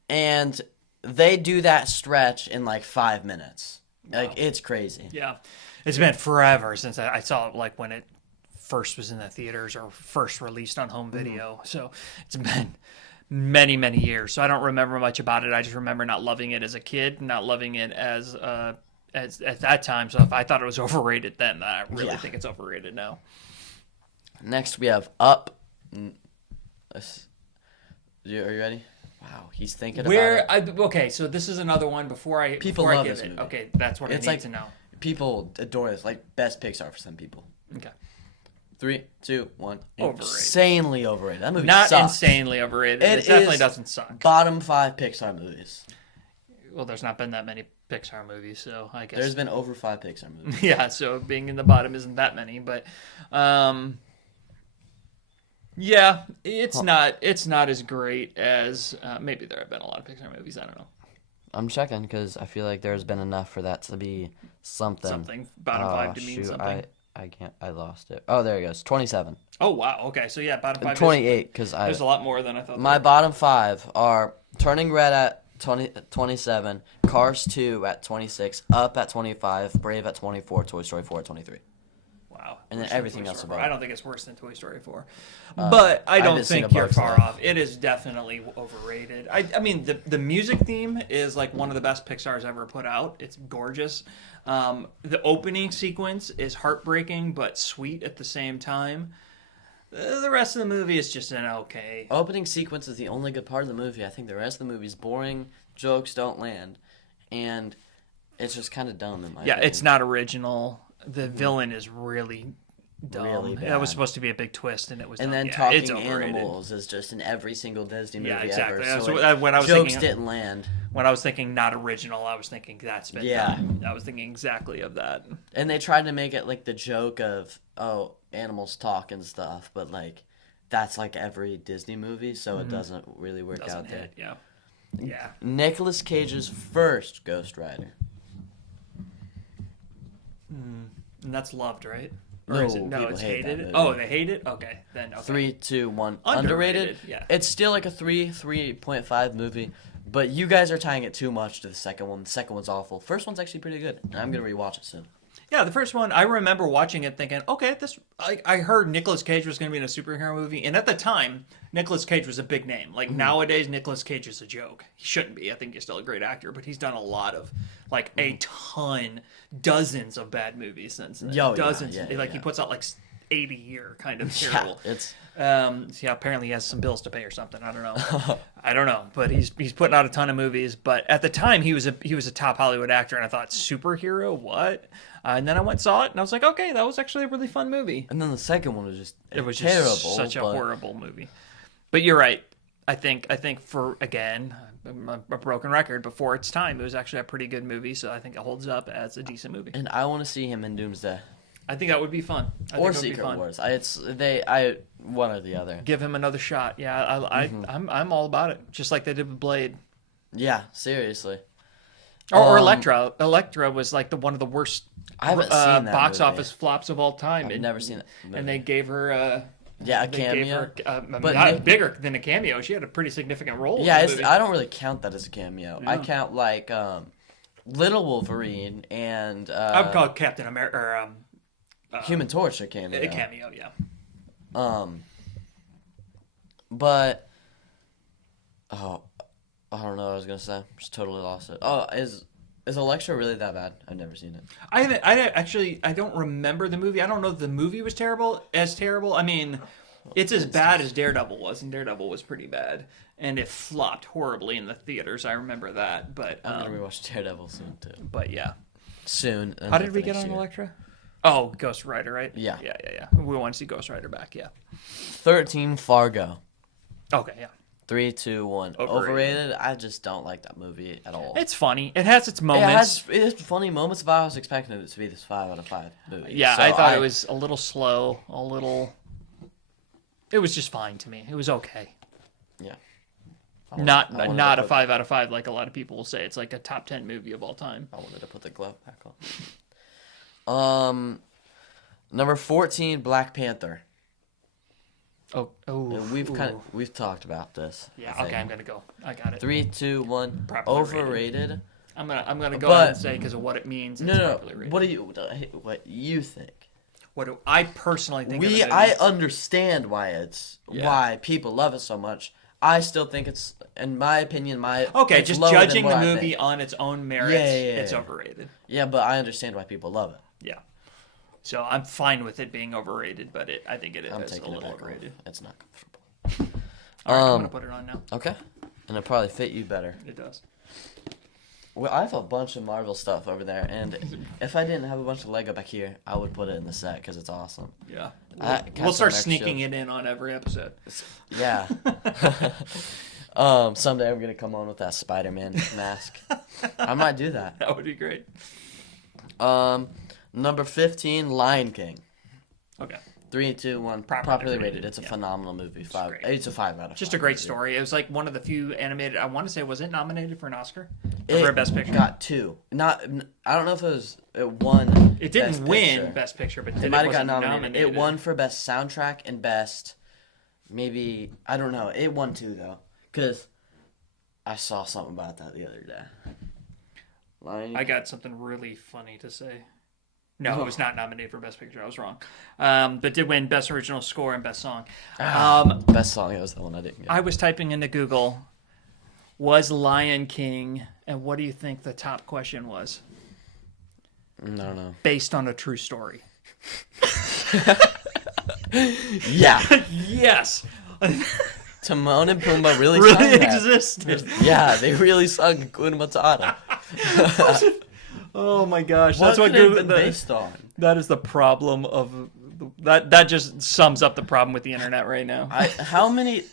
And they do that stretch in like 5 minutes. Wow. Like, it's crazy. Yeah. It's been forever since I saw it, like when it first was in the theaters or first released on home video. So it's been many, many years. So I don't remember much about it. I just remember not loving it as a kid, not loving it as at that time. So if I thought it was overrated then, I really think it's overrated now. Next we have Up. Are you ready? Wow, he's thinking about it. Okay, so this is another one before I love give this it. movie. Okay, that's what I need to know. People adore this, like best Pixar for some people. Okay. 3, 2, 1. Overrated. Insanely overrated. That movie Not sucks. insanely overrated. It definitely doesn't suck. Bottom 5 Pixar movies. Well, there's not been that many Pixar movies, so I guess there's been over 5 Pixar movies. Yeah, so being in the bottom isn't that many, but yeah, it's not as great as maybe there have been a lot of Pixar movies. I don't know. I'm checking because I feel like there's been enough for that to be something. Something bottom 5 to mean something. I can't. I lost it. Oh, there it goes. 27. Oh wow. Okay, so yeah, bottom 5. 28 because there's a lot more than I thought. My bottom 5 are Turning Red at 27, Cars 2 at 26, Up at 25, Brave at 24, Toy Story 4 at 23. Wow. And then Worse than everything Toy else Story 4. above. I don't think it's worse than Toy Story 4. But I don't haven't seen think a you're Bugs far Life. off. It is definitely overrated. I mean, the music theme is like one of the best Pixar's ever put out. It's gorgeous. The opening sequence is heartbreaking but sweet at the same time. The rest of the movie is just an okay. Opening sequence is the only good part of the movie. I think the rest of the movie is boring. Jokes don't land, and it's just kind of dumb in my opinion. It's not original. The villain is really dumb. Really That was bad. supposed to be a big twist, and it was. And dumb. then Yeah, talking it's overrated. animals is just in every single Disney movie Yeah, exactly. ever. That's So what I was jokes thinking. didn't land. When I was thinking not original, I was thinking that's been Yeah. done. I was thinking exactly of that. And they tried to make it like the joke of, oh, animals talk and stuff, but like that's like every Disney movie, so it doesn't really work Doesn't out there. hit. Yeah. Yeah. Nicolas Cage's first Ghost Rider. And that's loved, right? Or No, is it? No, people it's hate that hated. movie. Oh, they hate it. Okay, then okay. 3, 2, 1. Underrated, Underrated. yeah. It's still like a 3.5 movie, but you guys are tying it too much to the second one. The second one's awful. First one's actually pretty good. And I'm gonna rewatch it soon. Yeah, the first one, I remember watching it thinking, okay, I heard Nicolas Cage was going to be in a superhero movie, and at the time, Nicolas Cage was a big name. Like, nowadays, Nicolas Cage is a joke. He shouldn't be. I think he's still a great actor, but he's done a lot of, like, a ton, dozens of bad movies since then. Yo, yeah, dozens. yeah, Like, yeah. he puts out, like, 80 a year, kind of Yeah, terrible. it's Yeah, apparently he has some bills to pay or something. I don't know. I don't know, but he's putting out a ton of movies. But at the time, he was a top Hollywood actor, and I thought, superhero, what? And then I went and saw it, and I was like, okay, that was actually a really fun movie. and then the second one was just It was terrible. just such a but horrible movie. But you're right. I think for again a broken record before its time, it was actually a pretty good movie. So I think it holds up as a decent movie. And I want to see him in Doomsday I think that would be fun. or Secret Wars. I one or the other. Give him another shot. Yeah, I'm all about it. Just like they did with Blade. Yeah, seriously. Or Elektra. Elektra was like one of the worst I haven't seen that box movie. office flops of all time. I've never seen it. And they gave her Yeah, a they gave cameo. her, But not Nick- bigger than a cameo. She had a pretty significant role. Yeah, in the movie. I don't really count that as a cameo. I Yeah. count like Little Wolverine and I would call it Captain America or Human Torch a cameo. a cameo. Yeah. But oh, I don't know what I was gonna say. Just totally lost it. Oh, is Elektra really that bad? I've never seen it. I don't remember the movie. I don't know if the movie was terrible. I mean, it's as bad as Daredevil was, and Daredevil was pretty bad, and it flopped horribly in the theaters. I remember that, but I'm gonna rewatch Daredevil soon too. but yeah. Soon. How did we get on Elektra? Oh, Ghost Rider, right? Yeah. Yeah. We want to see Ghost Rider back. Yeah. 13 Fargo. Okay, yeah. 3, 2, 1. Overrated. Overrated. I just don't like that movie at all. It's funny. It has its It moments. has funny moments, but I was expecting it to be this 5 out of 5 movie. Yeah, So I thought it was a little slow, It was just fine to me. It was okay. Yeah. Not I wanted not to a put- 5 out of 5 like a lot of people will say. It's like a top 10 movie of all time. I wanted to put the glove back on. Number 14, Black Panther. Oh, We've talked about this. yeah. I Okay, I'm think. gonna go. I got it. 3, 2, 1. Properly rated. Overrated. I'm gonna go But- ahead and say because of what it means. It's No. properly rated. What you think? What do I personally think? of the movie? I understand why Yeah. why people love it so much. I still think it's, in my opinion, Okay, it's just lower than judging what the I movie think. on its own merits, Yeah, it's yeah. overrated. Yeah, but I understand why people love it. Yeah. So I'm fine with it being overrated, but I think it I'm is a taking it little back overrated. off. It's not comfortable. All right, I'm gonna put it on now. Okay, and it'll probably fit you better. It does. Well, I have a bunch of Marvel stuff over there, and if I didn't have a bunch of Lego back here, I would put it in the set because it's awesome. Yeah. I got We'll start some sneaking extra- it in on every episode. Yeah. Someday I'm gonna come on with that Spider-Man mask. I might do that. That would be great. Number 15, Lion King. Okay. 3, 2, 1. Properly Properly rated, rated. It's a yeah. phenomenal movie. great. It's a 5 out of 5. Just a great story. It was like one of the few animated. I want to say, was it nominated for an Oscar? Or It for Best Picture? got 2. I don't know if it won. It didn't Best win Picture. Best Picture, but It might have got wasn't nominated. It won for best soundtrack and best. Maybe I don't know. It won 2 though, because I saw something about that the other day. Lion I got something really funny to say. No, it was not nominated for Best Picture. I was wrong. But did win Best Original Score and Best Song. Best song. That was the one I didn't get. I was typing into Google, was Lion King, and what do you think the top question was? I don't know. Based on a true story. Yeah. Yes. Timon and Pumbaa really Really sung that. existed. Yeah, they really sung Hakuna Matata. Oh my gosh, What that's what could it have Google. been based on? That is the problem of that. That just sums up the problem with the internet right now. How many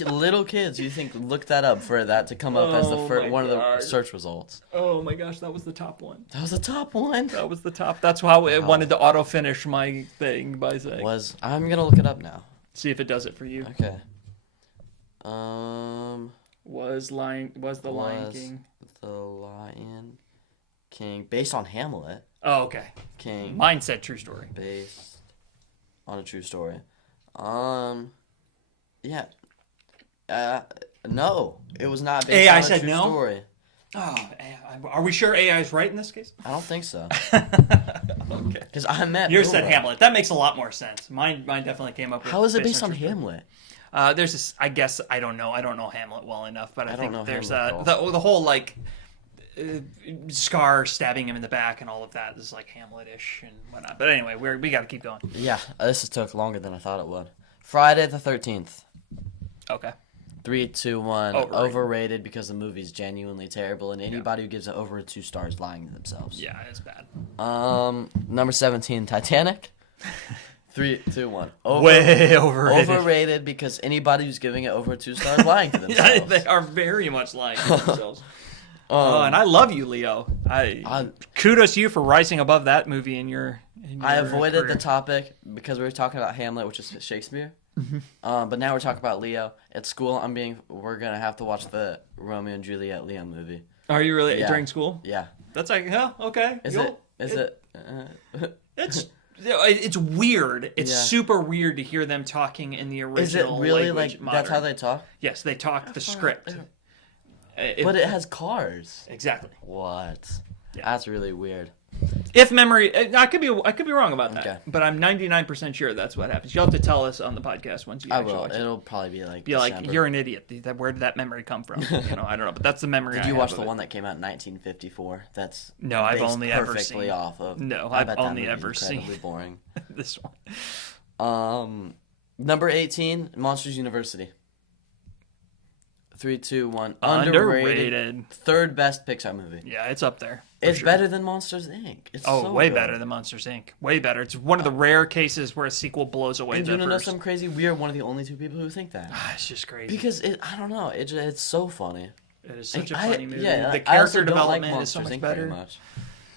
little kids do you think looked that up for that to come up as the Oh first my one of the God. search results? Oh my gosh, that was the top one. That was the top one. That was the top. That's how it wanted to auto finish my thing by saying. I'm gonna look it up now. See if it does it for you. Okay. Was the Lion King? The Lion King based on Hamlet? Oh, okay. King Mine said true story. based on a true story. Yeah. No, it was not based AI on a said true no? story. Oh, are we sure AI is right in this case? I don't think so. Okay. Because I meant Yours said Pumbaa. Hamlet. That makes a lot more sense. Mine definitely came up with. How is it based on true story. Hamlet? There's this. I guess I don't know. I don't know Hamlet well enough, but I don't think know there's Hamlet at the whole like Scar stabbing him in the back and all of that is like Hamlet-ish and whatnot. But anyway, we got to keep going. Yeah, this took longer than I thought it would. Friday the 13th. Okay. 3, 2, 1. Overrated. Overrated because the movie's genuinely terrible, and anybody who gives it over 2 stars lying to themselves. Yeah, it's bad. Number 17, Titanic. 3, 2, 1. Way overrated. Overrated because anybody who's giving it over 2 stars lying to themselves. Yeah, they are very much lying to themselves. And I love you, Leo. Kudos to you for rising above that movie in your I avoided career. the topic because we were talking about Hamlet, which is Shakespeare. But now we're talking about Leo. At school, we're gonna have to watch the Romeo and Juliet Leo movie. Are you really Yeah. during school? Yeah. That's like, yeah, okay. Is You'll- it? It's weird. It's Yeah. super weird to hear them talking in the original. Is it really language like that's how modern. they talk? Yes, they talk the script. But it has cars. Exactly. What? Yeah. That's really weird. If memory, I could be wrong about that, Okay. but I'm 99% sure that's what happens. You'll have to tell us on the podcast once you I actually will. watch it. It'll probably be like Be like, December. you're an idiot. Where did that memory come from? I don't know, but that's the memory. Did I you have watch of the it. one that came out in 1954? That's No, I've based only ever perfectly seen. off of. No, I I've bet that only movie's ever incredibly seen boring. this one. Number 18, Monsters University. 3, 2, 1. Underrated. Third best Pixar movie. Yeah, it's up there. for It's sure. better than Monsters Inc. It's Oh, so way good. better than Monsters Inc. Way better. It's one of the rare cases where a sequel blows away And the you know first. something crazy? We are one of the only 2 people who think that. It's just crazy. Because I don't know, it's so funny. It is such a I- funny movie. Yeah, The I also character don't like development is so Monsters much Inc. very better. much.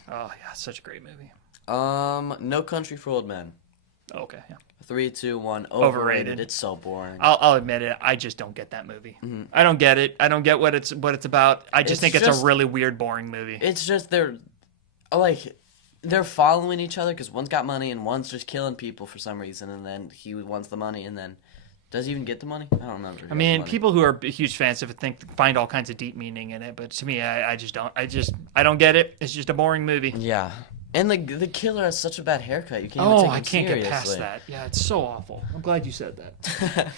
Oh yeah, it's such a great movie. No Country for Old Men. Okay, yeah. 3, 2, 1. Overrated. It's so boring. I'll admit it. I just don't get that movie. I don't get it. I don't get what it's about. I just It's think it's just- a really weird, boring movie. It's just they're following each other because one's got money and one's just killing people for some reason, and then he wants the money, and then does he even get the money? I don't remember. I mean, people who are huge fans of it find all kinds of deep meaning in it, but to me, I just don't. I don't get it. It's just a boring movie. Yeah, and the killer has such a bad haircut. You can't. Oh, even take I him can't seriously. get past that. Yeah, it's so awful. I'm glad you said that.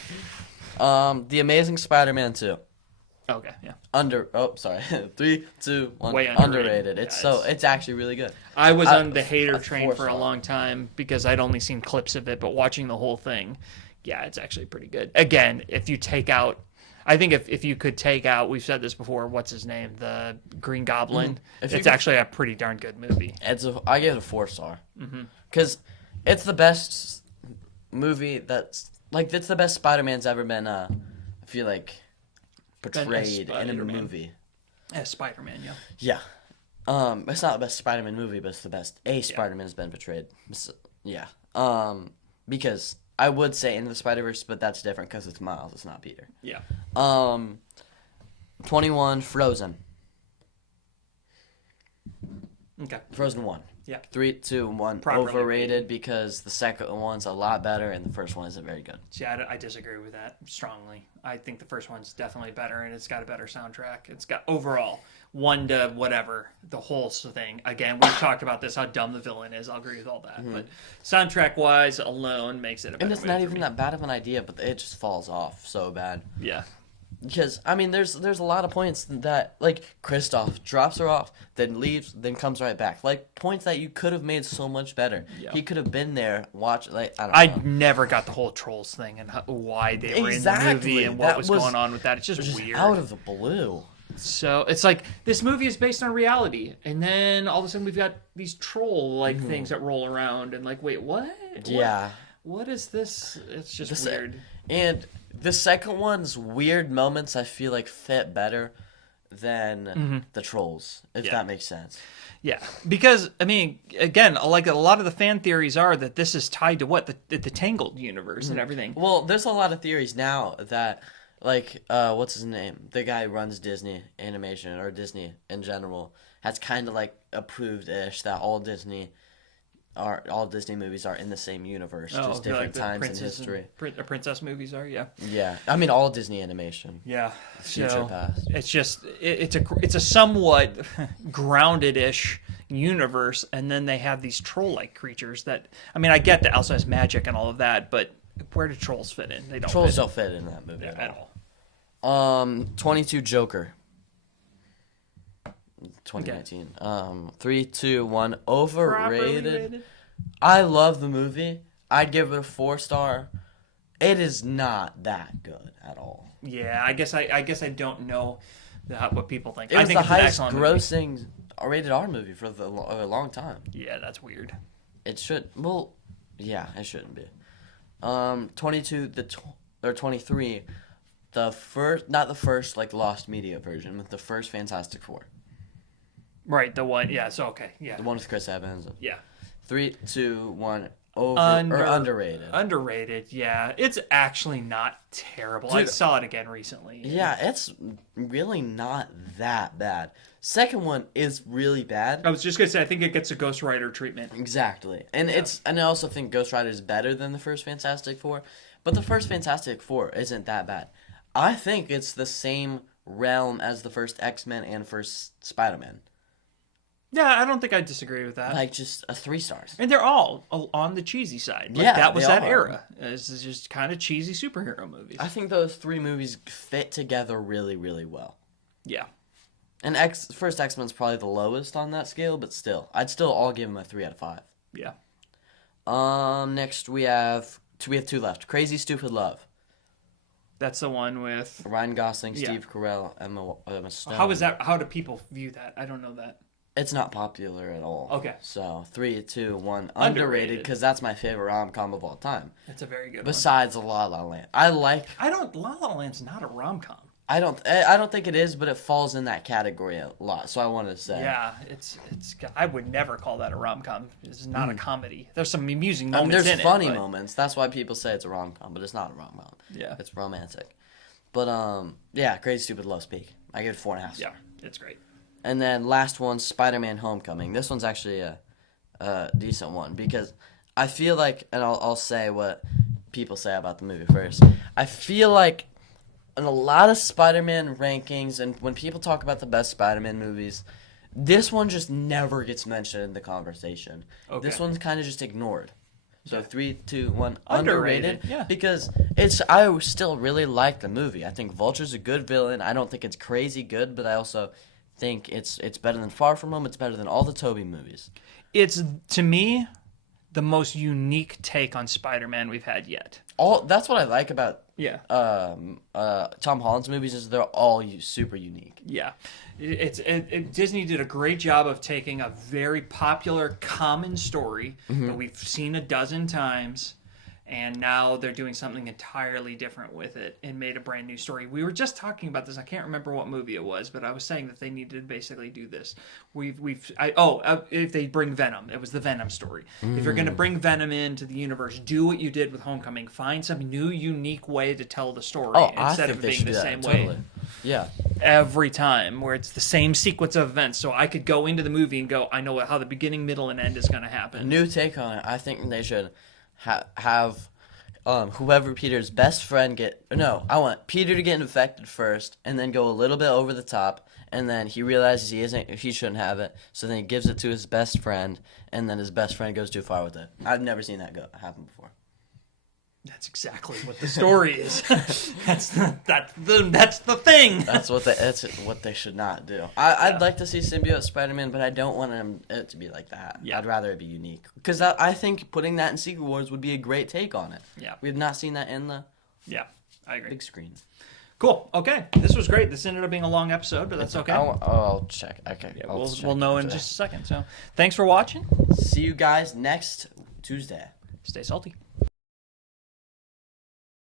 The Amazing Spider-Man 2. Okay, yeah. 3, 2, 1. Way Underrated. underrated. It's Yeah, it's actually really good. I was on the hater a train for a 4-star. long time because I'd only seen clips of it, but watching the whole thing, yeah, it's actually pretty good. Again, if you take out, I think if you could take out, we've said this before, what's his name? The Green Goblin. If you It's could- actually a pretty darn good movie. I give it a 4-star. Because it's the best movie that's it's the best Spider-Man's ever been. I feel like portrayed in a Spider-Man. movie. Yeah, Spider-Man, yeah. Yeah. It's not the best Spider-Man movie, but it's the best Spider-Man has been portrayed. Yeah. Because I would say Into the Spider-Verse, but that's different because it's Miles, it's not Peter. Yeah. 21, Frozen. Okay. Frozen 1. Yeah. 3, 2, 1. Properly Overrated because the second one's a lot better and the first one isn't very good. See, I disagree with that strongly. I think the first one's definitely better, and it's got a better soundtrack. It's got overall 1 to whatever the whole thing. Again, we've talked about this, how dumb the villain is. I'll agree with all that, but soundtrack wise alone makes it a better. And it's movie not for even me. that bad of an idea, but it just falls off so bad. Yeah. Because I mean, there's a lot of points that like Kristoff drops her off, then leaves, then comes right back. Like points that you could have made so much better. Yeah. He could have been there, watch like I don't I know. never got the whole Trolls thing and why they were in the Exactly. movie and what That was was going on with that. It's just Just weird. out of the blue. So it's like this movie is based on reality, and then all of a sudden we've got these troll-like things that roll around, and like, wait, what? Yeah. What is this? It's just This- weird. And the second one's weird moments I feel like fit better than the Trolls, if Yeah. that makes sense. Yeah, because I mean, again, like a lot of the fan theories are that this is tied to what the Tangled universe and everything. Well, there's a lot of theories now that, like, what's his name? The guy who runs Disney Animation, or Disney in general, has kind of, like, approved-ish that all Disney movies are in the same universe, just different the times in princess history. Princess movies are, yeah. Yeah. I mean, all Disney Animation. Yeah, Future so past. it's just it's a somewhat grounded-ish universe, and then they have these troll-like creatures that I mean I get that Elsa has magic and all of that, but where do trolls fit in? They don't Trolls fit don't fit in that movie at all. 22 Joker. 2019. 3, 2, 1. Overrated. Rated? I love the movie. I'd give it a 4-star. It is not that good at all. Yeah, I guess I don't know what people think. It I was think the it's an highest excellent movie. grossing rated R movie for a long time. Yeah, that's weird. It should. Well, yeah, it shouldn't be. 22 or 23. Not the first like lost media version, but the first Fantastic Four. Right, the one. Yeah, so okay, yeah, The one with Chris Evans. yeah. 3, 2, 1. Underrated. Underrated, yeah. It's actually not terrible. I Dude. saw it again recently. Yeah, it's really not that bad. Second one is really bad. I was just gonna say, I think it gets a Ghost Rider treatment. Exactly. And I also think Ghost Rider is better than the first Fantastic Four, but the first Fantastic Four isn't that bad. I think it's the same realm as the first X-Men and first Spider-Man. Yeah, I don't think I disagree with that. Like just a 3 stars. And they're all on the cheesy side. Like, Yeah, that was they that are. era. It's just kind of cheesy superhero movies. I think those 3 movies fit together really, really well. Yeah. And first X-Men's probably the lowest on that scale, but still, I'd still all give them a 3 out of 5. Yeah. Next we have 2 left. Crazy Stupid Love. That's the one with. Ryan Gosling, Yeah. Steve Carell, Emma Stone. How is that? How do people view that? I don't know that. It's not popular at all. Okay. So 3, 2, 1. Underrated. Underrated because that's my favorite rom-com of all time. That's a very good one. Besides La La Land, La La Land's not a rom com. I don't think it is, but it falls in that category a lot. So I wanted to say. Yeah, it's. I would never call that a rom com. It's not a comedy. There's some amusing moments There's in it. funny but- moments. That's why people say it's a rom-com, but it's not a rom-com. Yeah. It's romantic. But yeah, Crazy Stupid Love Speak. I give it 4.5. Yeah, it's great. And then last one, Spider-Man: Homecoming. This one's actually a decent one because I feel like, and I'll say what people say about the movie first. I feel like in a lot of Spider-Man rankings, and when people talk about the best Spider-Man movies, this one just never gets mentioned in the conversation. Okay. This one's kind of just ignored. So 3, 2, 1. Underrated, yeah. Because I still really like the movie. I think Vulture's a good villain. I don't think it's crazy good, but I also think it's better than Far From Home. It's better than all the Tobey movies. It's, to me, the most unique take on Spider-Man we've had yet. That's what I like about Yeah. Tom Holland's movies is they're all super unique. Yeah. Disney did a great job of taking a very popular, common story that we've seen a dozen times, and now they're doing something entirely different with it and made a brand new story. We were just talking about this. I can't remember what movie it was, but I was saying that they needed to basically do this. If they bring Venom, it was the Venom story. If you're going to bring Venom into the universe, do what you did with Homecoming. Find some new, unique way to tell the story I instead think of they being should the do that, same totally. way. Yeah. every time, where it's the same sequence of events. So I could go into the movie and go, I know how the beginning, middle, and end is going to A happen. new take on it. I think they should have whoever Peter's best friend get. No, I want Peter to get infected first, and then go a little bit over the top, and then he realizes he shouldn't have it, so then he gives it to his best friend, and then his best friend goes too far with it. I've never seen that happen before. That's exactly what the story is. that's the thing. That's what they should not do. I'd like to see symbiote Spider-Man, but I don't want it to be like that. Yeah. I'd rather it be unique. Because I think putting that in Secret Wars would be a great take on it. Yeah. We have not seen that in the Yeah, I agree. big screen. Cool. Okay, this was great. This ended up being a long episode, but that's okay. I'll check. Okay. Yeah, I'll check we'll know in after just a second. So, thanks for watching. that. See you guys next Tuesday. Stay salty.